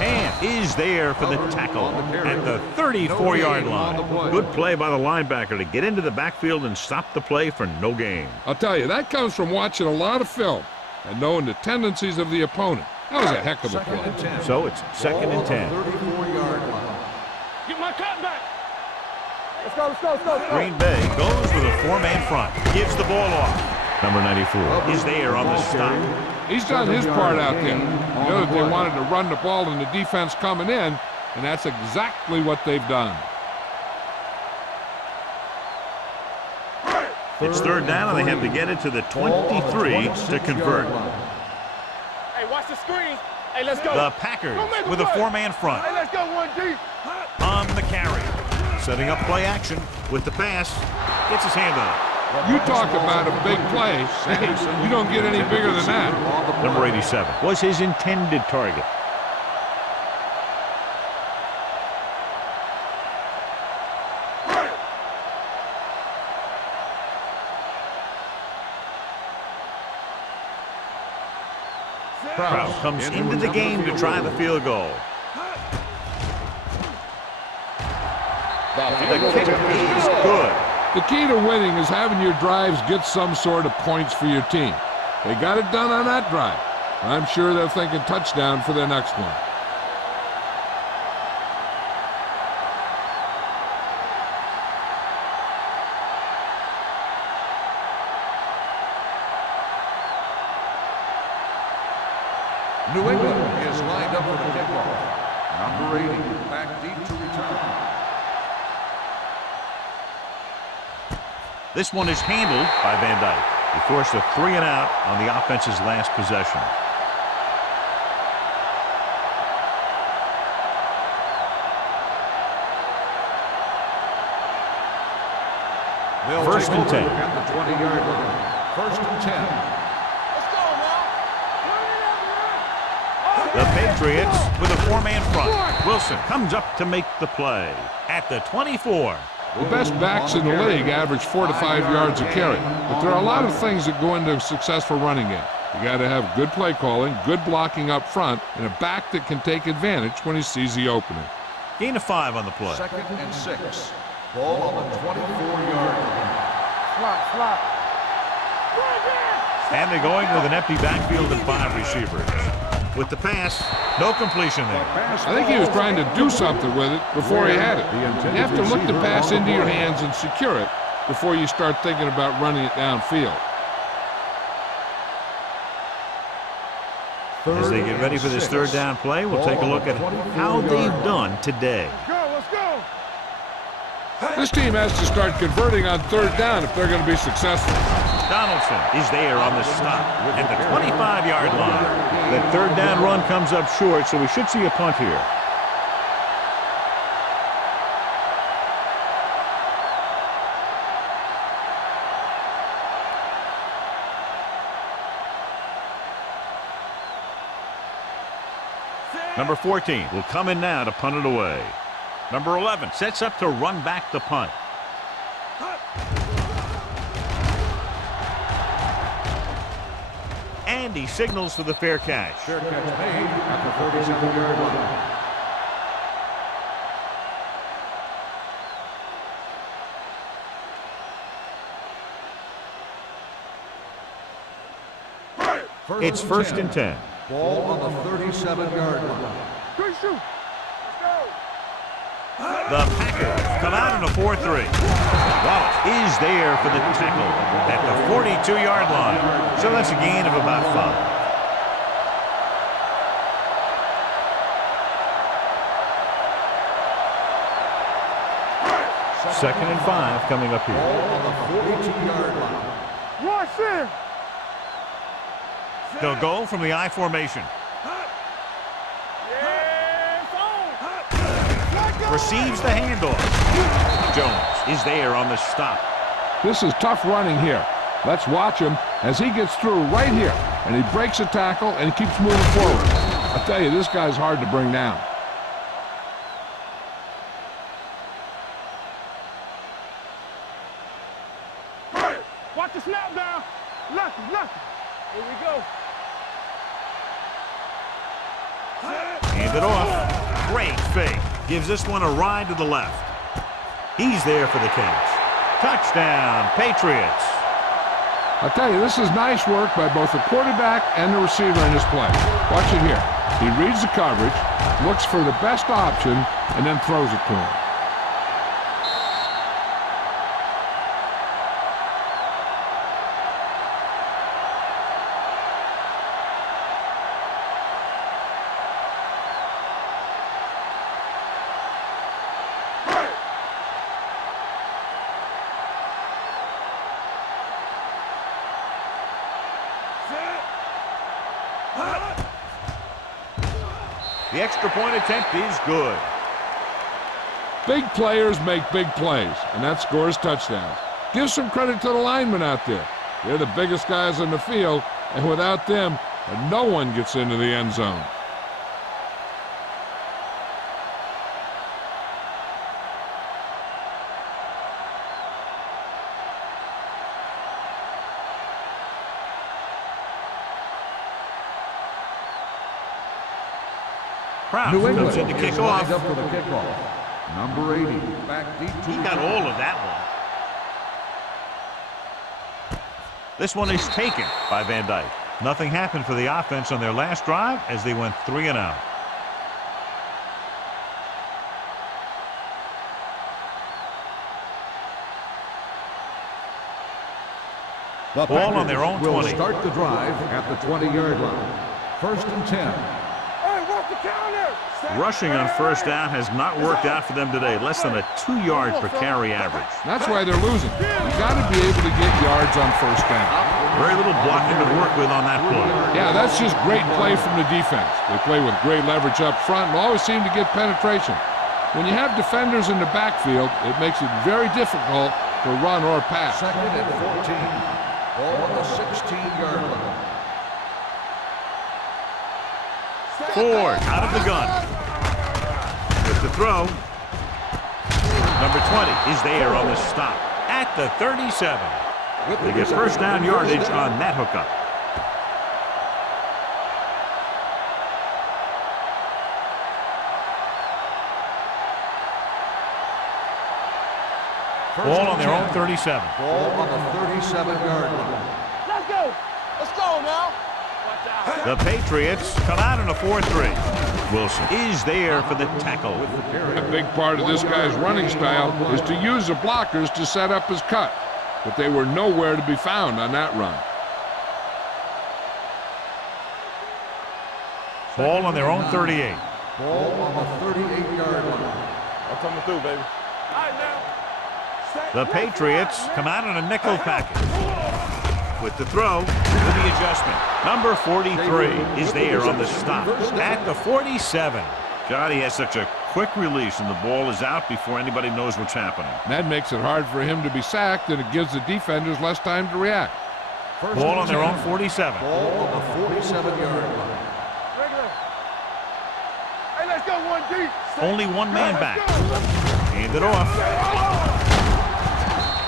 and is there for the tackle at the 34-yard line. Good play by the linebacker to get into the backfield and stop the play for no gain. I'll tell you, that comes from watching a lot of film and knowing the tendencies of the opponent. That was a heck of a play. So it's second and 10. 34-yard line. Get my cut back. Let's go, let's go, let's go. Let's go. Green Bay goes with a four-man front. Gives the ball off. Number 94 is there on the stop. He's done his part out there. You know that they wanted to run the ball and the defense coming in, and that's exactly what they've done. It's third down, and they have to get it to the 23 to convert. Hey, watch the screen. Hey, let's go. The Packers with a four-man front. Hey, let's go, one deep. On the carry. Setting up play action with the pass. Gets his hand on it. You talk about a big play. Hey, you don't get any bigger than that. Number 87 was his intended target. Crowd comes into the game to try the field goal. The kick is good. The key to winning is having your drives get some sort of points for your team. They got it done on that drive. I'm sure they're thinking touchdown for their next one. New England is lined up for the kickoff. Number 80, back deep to return. This one is handled by Van Dyke. He forced a 3 and out on the offense's last possession. First and 10. At the 20-yard line. First and 10. Let's go now. The Patriots with a 4-man front. Wilson comes up to make the play at the 24. The best backs in the league average 4 to 5 yards a carry. But there are a lot of things that go into a successful running game. You got to have good play calling, good blocking up front, and a back that can take advantage when he sees the opening. Gain of 5 on the play. Second and 6. Ball on the 24-yard line. Slot. And they're going with an empty backfield and 5 receivers. With the pass, no completion there. I think he was trying to do something with it before he had it. You have to look the pass into your hands and secure it before you start thinking about running it downfield. As they get ready for this 3rd down play, we'll take a look at how they've done today. Let's go. This team has to start converting on 3rd down if they're going to be successful. Donaldson is there on the stop at the 25-yard line. The 3rd down run comes up short, so we should see a punt here. Number 14 will come in now to punt it away. Number 11 sets up to run back the punt. And he signals for the fair catch. Fair catch made at the 37-yard line. It's first and 10. Ball on the 37-yard line. Good shoot. The Packers come out in a 4-3. Wallace is there for the tackle at the 42-yard line. So that's a gain of about 5. Second and 5 coming up here. Ball on the 42-yard line. Rush in. They'll go from the I formation. Receives the handoff. Jones is there on the stop. This is tough running here. Let's watch him as he gets through right here. And he breaks a tackle and keeps moving forward. I'll tell you, this guy's hard to bring down. Watch the snap down. Lucky. Here we go. Hand it off. Great fake. Gives this one a ride to the left. He's there for the catch. Touchdown, Patriots. I'll tell you, this is nice work by both the quarterback and the receiver in this play. Watch it here. He reads the coverage, looks for the best option, and then throws it to him. The extra point attempt is good. Big players make big plays, and that scores touchdowns. Give some credit to the linemen out there. They're the biggest guys on the field, and without them, no one gets into the end zone. Kraft New comes England in to is kick lined off. up for the kickoff. Number 80, back deep to He got all of that one. This one is taken by Van Dyke. Nothing happened for the offense on their last drive as they went 3 and out. The Ball on their own will 20. start the drive at the 20-yard line. First and 10. Hey, watch the counter. Rushing on first down has not worked out for them today. Less than a 2 yards per carry average. That's why they're losing. You got to be able to get yards on first down. Very little blocking to work with on that play. Yeah, that's just great play from the defense. They play with great leverage up front and always seem to get penetration. When you have defenders in the backfield, it makes it very difficult to run or pass. Second and 14. Ball on the 16-yard line. Ford out of the gun. With the throw. Number 20 is there on the stop at the 37. They get first down yardage on that hookup. Ball on their own 37. Ball on the 37-yard line. Let's go. Let's go now. The Patriots come out in a 4-3. Wilson is there for the tackle. A big part of this guy's running style is to use the blockers to set up his cut, but they were nowhere to be found on that run. Ball on their own 38. Ball on the 38-yard line. I'm coming through, baby. All right, now. The Patriots come out in a nickel package. With the throw, with the adjustment. Number 43 is there on the stop at the 47. Johnny has such a quick release and the ball is out before anybody knows what's happening. And that makes it hard for him to be sacked, and it gives the defenders less time to react. Ball on their own 47. Ball on the 47-yard line. Hey, let's go, 1D. Only one man back. Hand it off.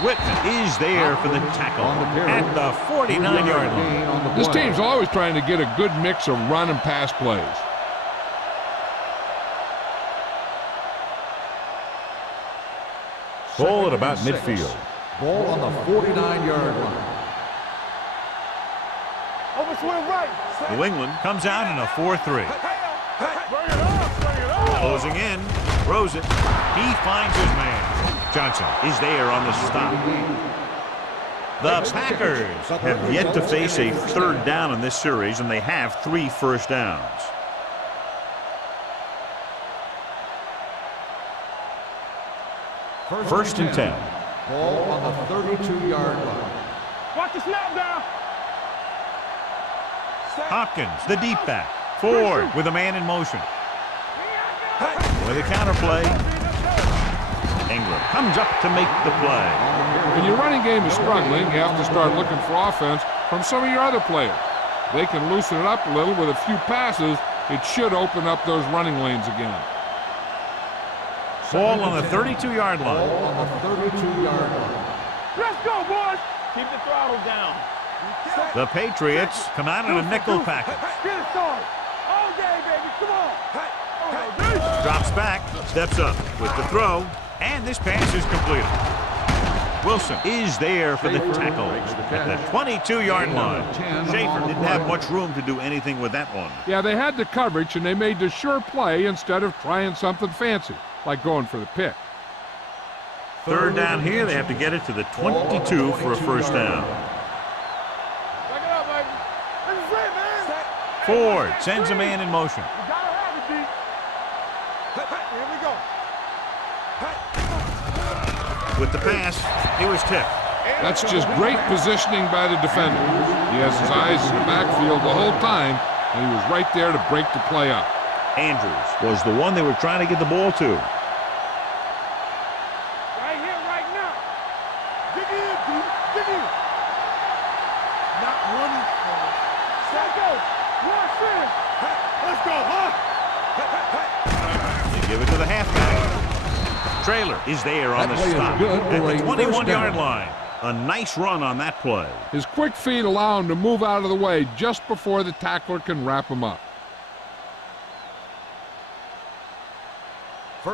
Whitman is there for the tackle at the 49-yard line. This team's always trying to get a good mix of run and pass plays. Ball at about midfield. Ball on the 49-yard line. Over to the right. New England comes out in a 4-3. Bring it up, bring it up. Closing in, throws it. He finds his man. Johnson is there on the stop. The Packers have yet to face a third down in this series, and they have 3 first downs. First and 10. Ball on the 32-yard line. Watch the snap down. Hopkins, the deep back. Ford with a man in motion. With a counterplay. Ingram comes up to make the play. When your running game is struggling, you have to start looking for offense from some of your other players. They can loosen it up a little with a few passes. It should open up those running lanes again. Ball on the 32-yard line. Ball on the 32-yard line. Let's go, boys. Keep the throttle down. The Patriots come out in a nickel package. Get it started. All day, baby. Come on. Drops back, steps up with the throw, and this pass is completed. Wilson is there for the tackle at the 22-yard line. Schaefer didn't have much room to do anything with that one. Yeah, they had the coverage, and they made the sure play instead of trying something fancy, like going for the pick. Third down here, they have to get it to the 22 for a first down. Back it up, baby. This is it, man. Ford sends a man in motion. You gotta have it, D. Here we go. With the pass, it was tipped. That's just great positioning by the defender. He has his eyes in the backfield the whole time, and he was right there to break the play up. Andrews was the one they were trying to get the ball to. Right here, right now. Dig in, D. Dig in. Not running. Let's go. Watch this. Let's go, huh? They give it to the halfback. Trailer is there on the stop at the 21-yard line. A nice run on that play. His quick feet allow him to move out of the way just before the tackler can wrap him up.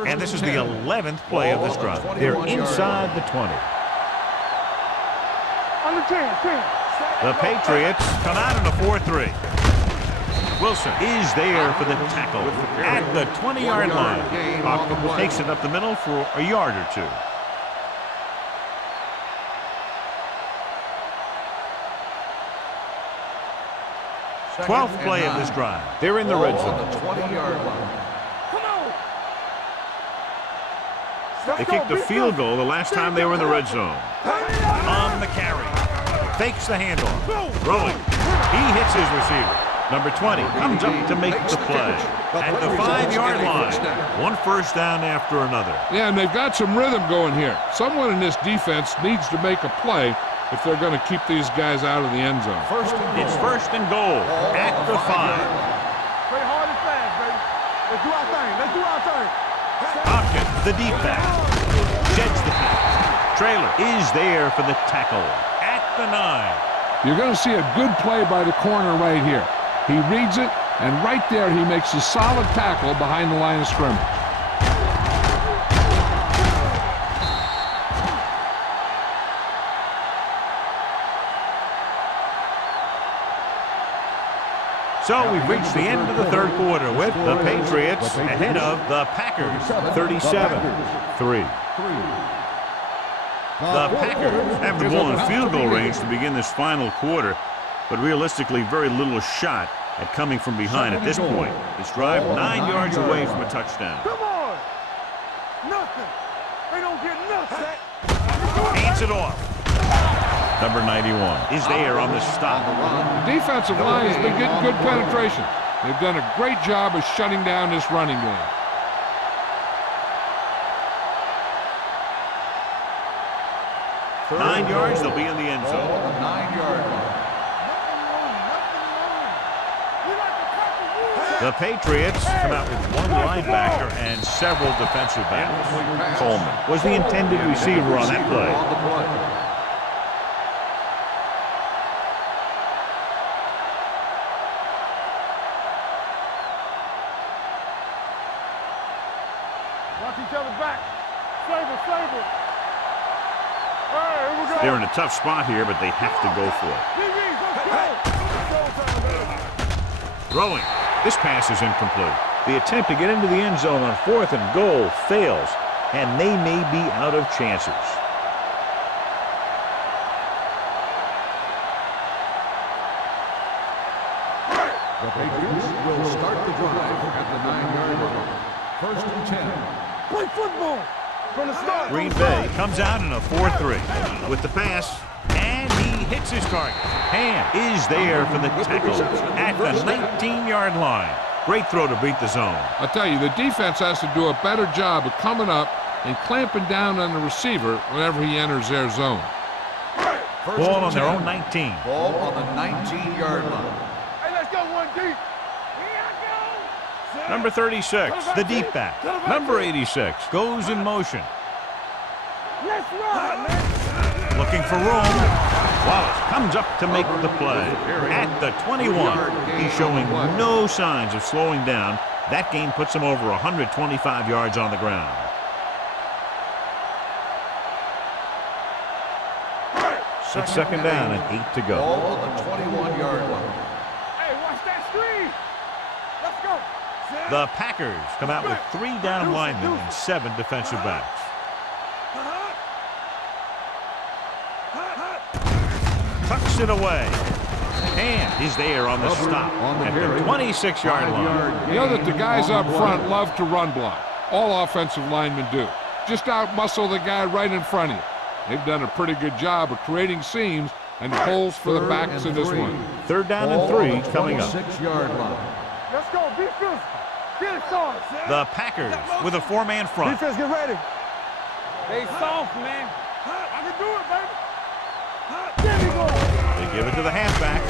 And this is the 11th play of this drive. They're inside the 20. On the 10. The Patriots come out in a 4-3. Wilson is there for the tackle at the 20-yard line. Hopkins takes it up the middle for a yard or two. 12th play of this drive. They're in the red zone. On the 20-yard line. Come on. They kicked a field goal the last time they were in the red zone. On the carry. Fakes the handoff. Throwing. He hits his receiver. Number 20 comes up to make the play. At the 5-yard line. One first down after another. Yeah, and they've got some rhythm going here. Someone in this defense needs to make a play if they're going to keep these guys out of the end zone. It's first and goal at the 5. Play hard and fast, baby. Let's do our thing. Let's do our thing. Hopkins, the deep back. Jets the pass. Trailer is there for the tackle at the 9. You're going to see a good play by the corner right here. He reads it, and right there he makes a solid tackle behind the line of scrimmage. So we've reached the end of the third quarter with the Patriots ahead of the Packers, 37-3. The Packers have the ball in field goal range to begin this final quarter, but realistically very little shot at coming from behind at this point. This drive 9 yards away from a touchdown. Come on. Nothing. They don't get nothing. Hands it off. Number 91 is there on the stop. The defensive line has been getting good penetration. They've done a great job of shutting down this running game. Third 9 yards, they'll be in the end ball zone. on the 9-yard line. The Patriots come out with one linebacker and several defensive backs. Coleman was the intended receiver on that play. On the play. Watch each other back. Flavor. All right, here we go. They're in a tough spot here, but they have to go for it. Throwing. This pass is incomplete. The attempt to get into the end zone on 4th and goal fails, and they may be out of chances. The Patriots will start the drive at the 9-yard line. First and 10. Play football from the start. Green Bay comes out in a 4-3 with the pass, and he hits his target. Hand is there for the tackle at the 19-yard line. Great throw to beat the zone. I'll tell you, the defense has to do a better job of coming up and clamping down on the receiver whenever he enters their zone. First Ball and on their 10. own 19. Ball on the 19-yard line. Hey, let's go one deep. Number 36, the deep back. Number 86 goes in motion. Let's run, man. Looking for room. Wallace comes up to make the play. At the 21, he's showing no signs of slowing down. That gain puts him over 125 yards on the ground. It's second down and 8 to go. Ball on the 21-yard line. Hey, watch that screen. Let's go. The Packers come out with 3 down linemen and 7 defensive backs. Tucks it away. And he's there on the stop at the 26-yard line. You know that the guys up front love to run block. All offensive linemen do. Just out-muscle the guy right in front of you. They've done a pretty good job of creating seams and holes for the backs in this one. Third down and 3 coming up. 26-yard line. Let's go. Be physical. Get it started. The Packers with a 4-man front. Defense, get ready. They soft, man. I can do it, baby. There we go. They give it to the halfback.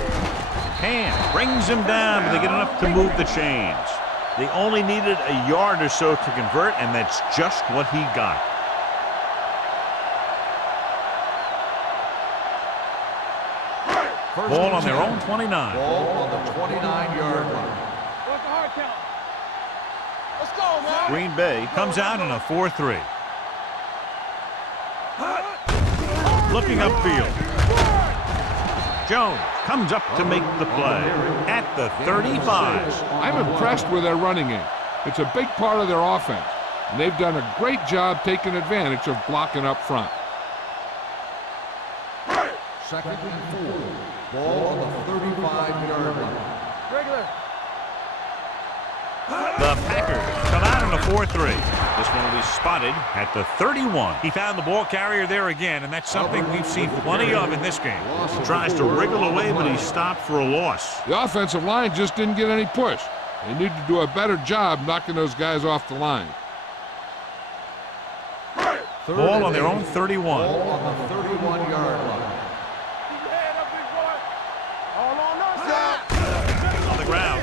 Hand brings him down, but they get enough to move the chains. They only needed a yard or so to convert, and that's just what he got. Ball on their own 29. Ball on the 29-yard line. What's the hard count? Let's go, man. Green Bay comes out in a 4-3. Looking upfield. Jones comes up to make the play at the 35. I'm impressed with their running game. It's a big part of their offense, and they've done a great job taking advantage of blocking up front. Second and 4. Ball on the 35-yard line. Regular. The Packers come out on a 4-3. This one will be spotted at the 31. He found the ball carrier there again, and that's something we've seen plenty of in this game. He tries to wriggle away, but he's stopped for a loss. The offensive line just didn't get any push. They need to do a better job knocking those guys off the line. Ball on their own 31. Ball on the 31-yard line. Keep your head up, big boy. All on us, y'all. On the ground.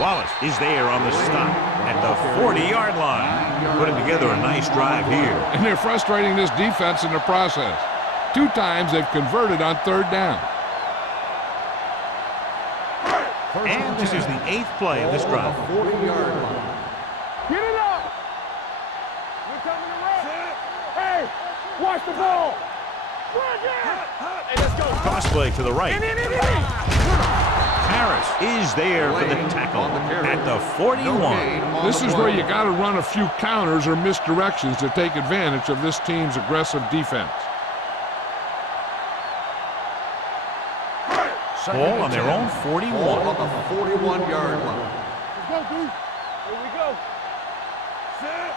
Wallace is there on the stop at the 40-yard line. Putting together a nice drive here. And they're frustrating this defense in the process. 2 times they've converted on 3rd down. And this is the 8th play of this drive. 40-yard line. Get it up. We're coming around. Hey, watch the ball. Run down. Hey, let's go. Cross play to the right. In. Harris is there for the tackle at the 41. This is where you got to run a few counters or misdirections to take advantage of this team's aggressive defense. Ball on their own 41. Ball on the 41-yard line. Let's go, dude. Here we go. Set.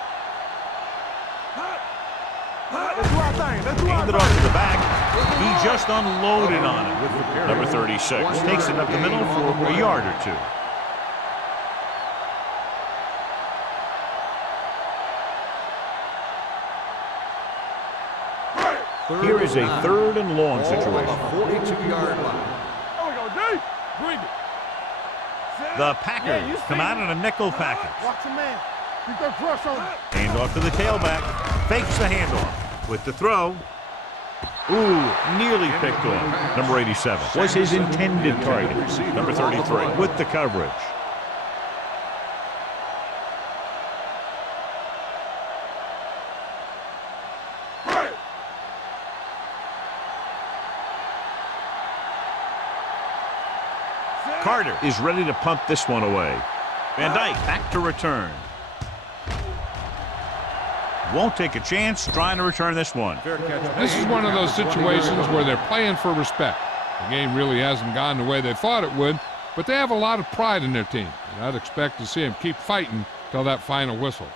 Let's do our thing. Let's do our Handed thing. off to the back. He just unloaded on it with number 36. Takes it up the middle for a yard or 2. Here is a 3rd and long situation. 42-yard line. There we go, dude. Bring it. Set. The Packers come out in a nickel package. Watch your man. Keep that brush on him. Handoff to the tailback. Fakes the handoff with the throw. Ooh, nearly picked off. Number 87 was his intended target. Number 33 with the coverage. Carter is ready to punt this one away. Van Dyke back to return. Won't take a chance trying to return this one. This is one of those situations where they're playing for respect. The game really hasn't gone the way they thought it would, but they have a lot of pride in their team. And I'd expect to see them keep fighting till that final whistle.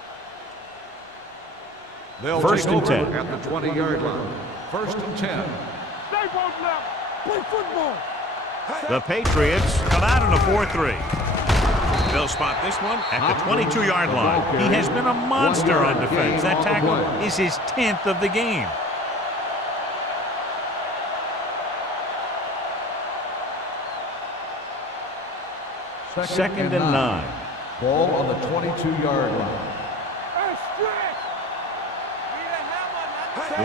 They'll 1st and 10. At the 20-yard line. 1st and 10. Stay both left. Play football. The Patriots come out in a 4-3. They'll spot this one at the 22-yard line. He has been a monster on defense. That tackle is his 10th of the game. Second and 9. Ball on the 22-yard line. Hey, stretch.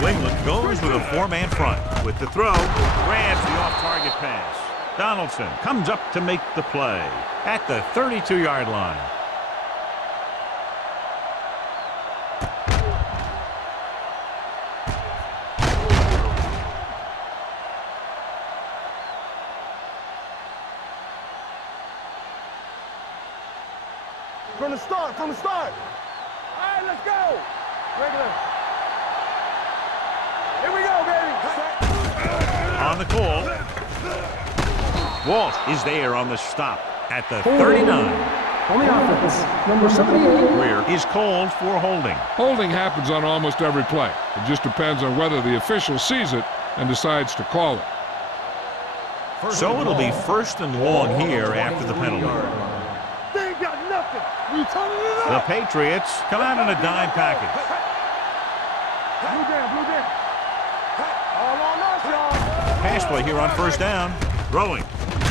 New England goes with a 4-man front. With the throw, grabs the off-target pass. Donaldson comes up to make the play at the 32-yard line. From the start. All right, let's go. Regular. Here we go, baby. On the call, Walsh is there on the stop at the 39. On the offense, number 78. Greer is called for holding. Holding happens on almost every play. It just depends on whether the official sees it and decides to call it. So it'll be 1st and long here after the penalty. They ain't got nothing. We turning it The up. Patriots come out in a dime package. Blue down. All on us, y'all. Pass play here on 1st down. Throwing.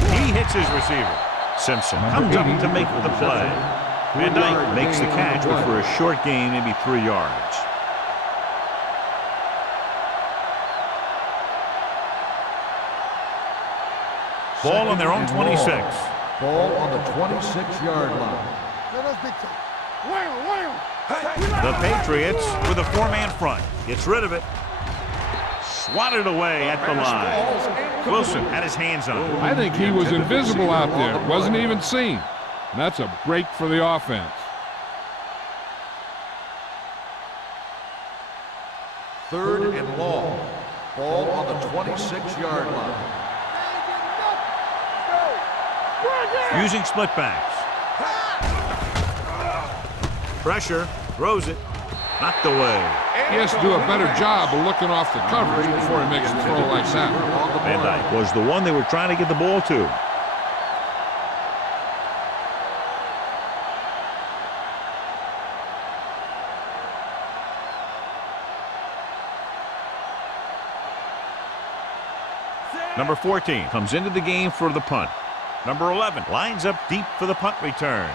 He hits his receiver. Simpson comes up to make the play. Van Dyke makes the catch, but for a short gain, maybe 3 yards. Ball on their own 26. Ball on the 26-yard line. Let us big time. Wham. The Patriots with a 4-man front. Gets rid of it. Swatted away at the line. Wilson had his hands on it. I think he was invisible out there. Wasn't even seen. And that's a break for the offense. 3rd and long. Ball on the 26-yard line. Using split backs. Pressure. Throws it. Knocked away. He has to do a better job of looking off the coverage before he makes a throw like that. Van Dyke was the one they were trying to get the ball to. Number 14 comes into the game for the punt. Number 11 lines up deep for the punt return.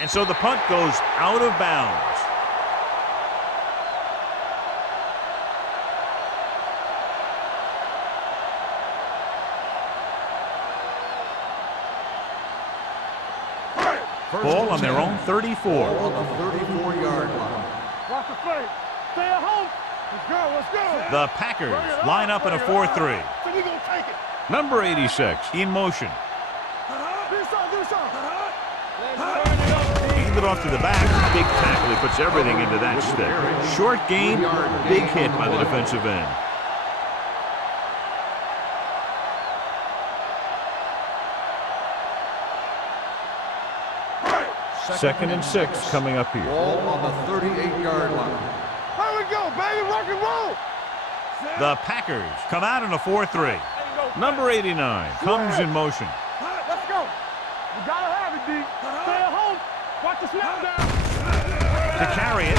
And so the punt goes out of bounds. Ball on their own 34. Ball on the 34-yard line. Watch the play. Stay at home. Let's go. Let's go. The Packers line up in a 4-3. So we gonna take it. Number 86 in motion. Hand it off to the back. Big tackle. He puts everything into that stick. Short gain. Big hit by the defensive end. Second and 6 coming up here. Ball on the 38-yard line. Here we go, baby. Rock and roll. The Packers come out in a 4-3. Number 89 comes in motion. Let's go. You gotta have it, D. Stay at home. Watch the snap down. To carry it.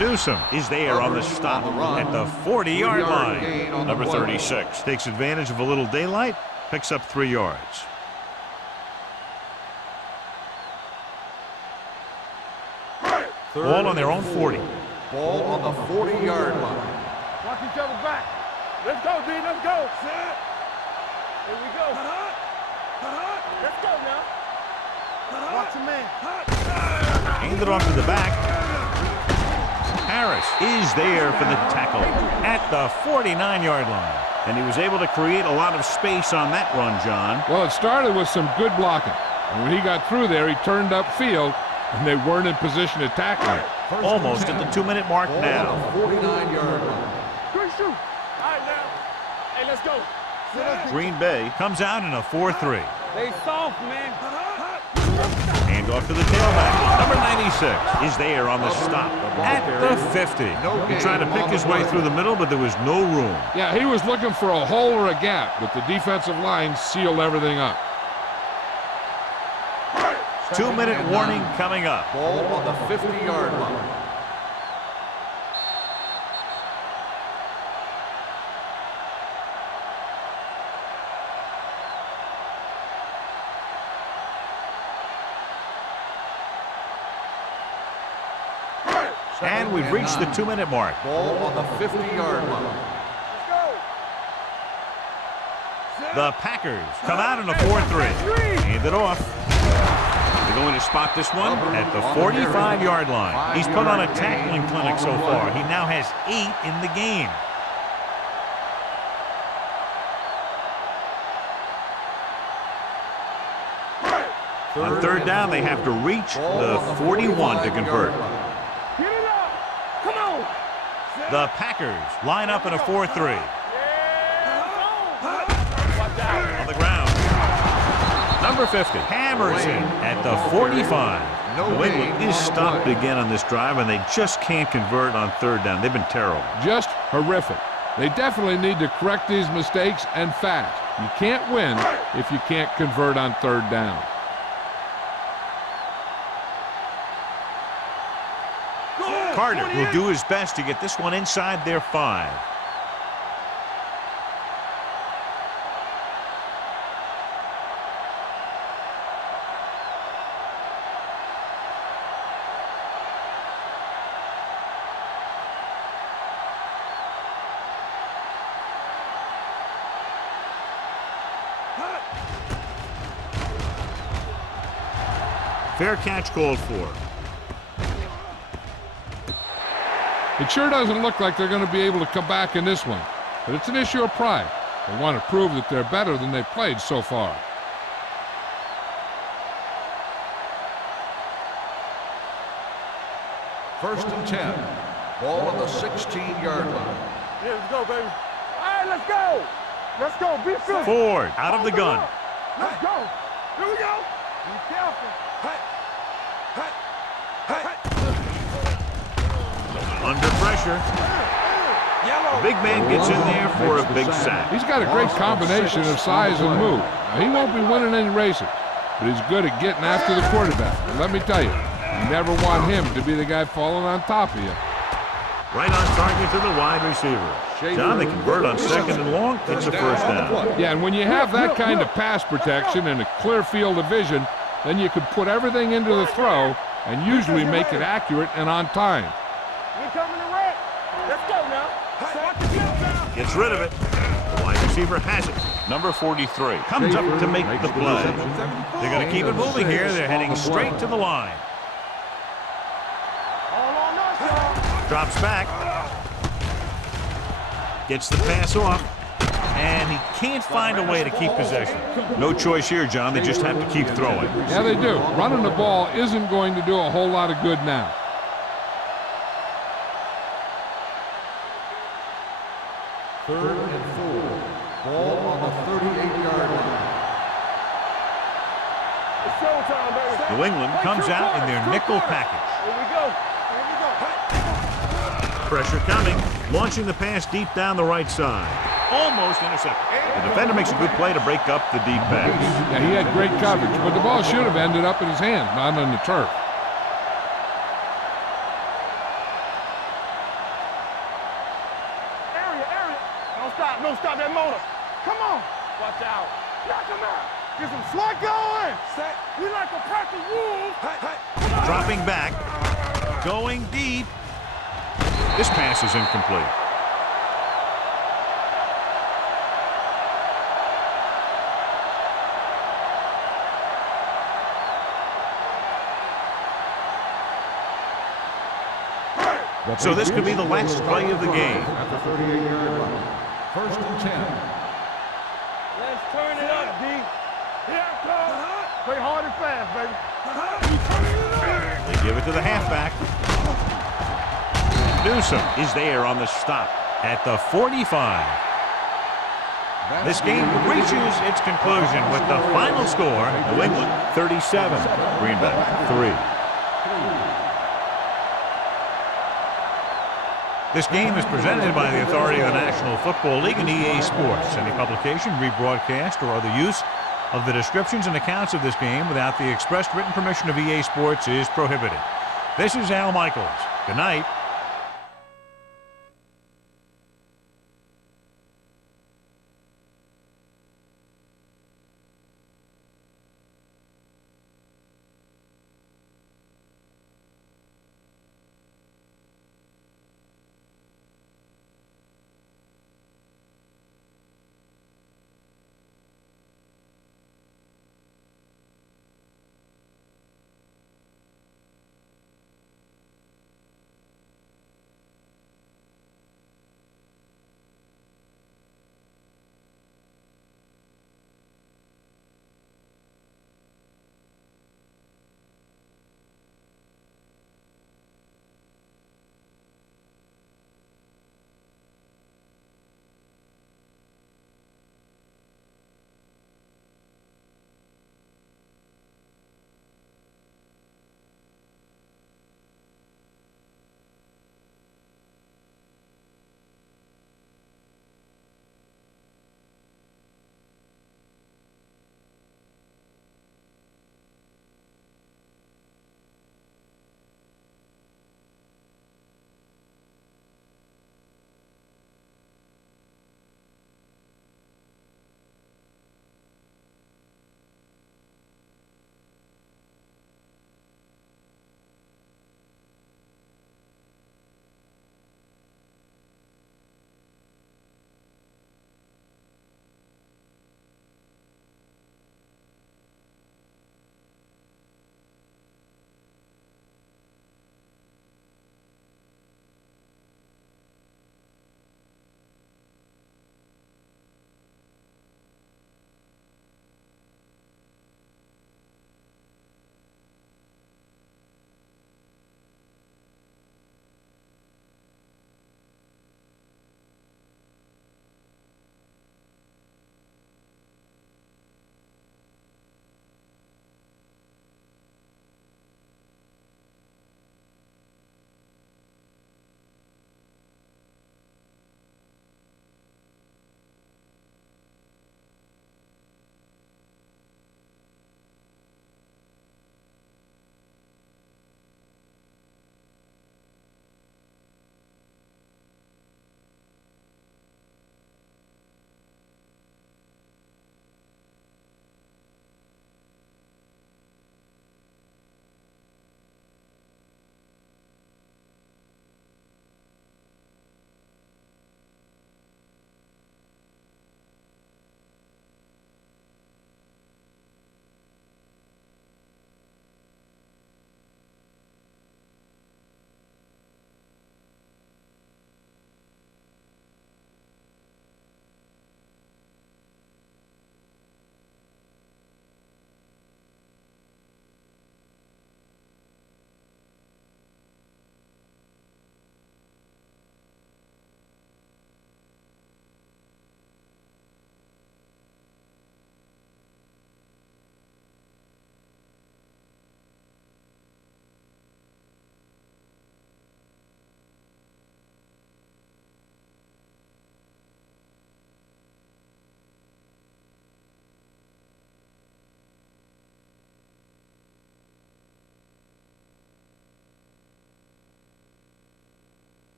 Newsom is there on the stop at the 40-yard line. Number 36 takes advantage of a little daylight, picks up 3 yards. Ball on their own 40. Ball on the 40-yard line. Watch each other back. Let's go, D. Let's go. Here we go. Let's go now. Watch the man. Hand it off to the back. Harris is there for the tackle at the 49-yard line. And he was able to create a lot of space on that run, John. Well, it started with some good blocking. And when he got through there, he turned upfield, and they weren't in position to tackle him. Almost at the 2-minute mark now. 49-yard line. Good shoot. All right, now. Hey, let's go. Green Bay comes out in a 4-3. They soft, man. Hand off to the tailback. Number 96 is there on the stop at the 50. He tried to pick his way through the middle, but there was no room. Yeah, he was looking for a hole or a gap, but the defensive line sealed everything up. 2-minute warning coming up. Ball on the 50-yard line. And we've reached the 2-minute mark. Ball on the 50-yard line. The Packers come out in a 4-3. Hand it off. They're going to spot this one at the 45-yard line. He's put on a tackling clinic so far. He now has 8 in the game. On third down, they have to reach the 41 to convert. Get it up. Come on. The Packers line up in a 4-3. On the ground. Number 50 hammers in at the 45. New England is stopped again on this drive, and they just can't convert on third down. They've been terrible. Just horrific. They definitely need to correct these mistakes and fast. You can't win if you can't convert on third down. Carter will do his best to get this one inside their 5. Fair catch called for. It sure doesn't look like they're going to be able to come back in this one, but it's an issue of pride. They want to prove that they're better than they've played so far. First and 10. Ball on the 16-yard line. Yeah, let's go, baby. All right, let's go. Let's go. Be fierce. Ford out of the gun. Let's go. Here we go. Be careful. Under pressure. The big man gets in there for a big sack. He's got a great combination of size and move. Now, he won't be winning any races, but he's good at getting after the quarterback. And let me tell you, you never want him to be the guy falling on top of you. Right on target to the wide receiver. John, they convert on 2nd and long. It's a first down. Yeah, and when you have that kind of pass protection and a clear field of vision, then you can put everything into the throw and usually make it accurate and on time. We coming to wreck. Let's go now. Gets rid of it. The wide receiver has it. Number 43 comes up to make the play. They're going to keep it moving here. They're heading straight to the line. Drops back. Gets the pass off. And he can't find a way to keep possession. No choice here, John. They just have to keep throwing. Yeah, they do. Running the ball isn't going to do a whole lot of good now. Third and 4. Ball on the 38-yard line. It's showtime, baby. New England comes out in their nickel package. Here we go. Here we go. Pressure coming. Launching the pass deep down the right side. Almost intercepted. The defender makes a good play to break up the deep pass. Yeah, he had great coverage, but the ball should have ended up in his hands, not on the turf. Don't stop that motor. Come on. Watch out. Knock him out. Get some slug going. We like to practice rules. Dropping back. Going deep. This pass is incomplete. So this could be the last play of the game. At the 38-yard line. First and 10. Let's turn it up, D. Here it comes. Play hard and fast, baby. They give it to the halfback. Newsom is there on the stop at the 45. This game reaches its conclusion with the final score, New England 37, Green Bay 3. This game is presented by the authority of the National Football League and EA Sports. Any publication, rebroadcast, or other use of the descriptions and accounts of this game without the expressed written permission of EA Sports is prohibited. This is Al Michaels. Good night.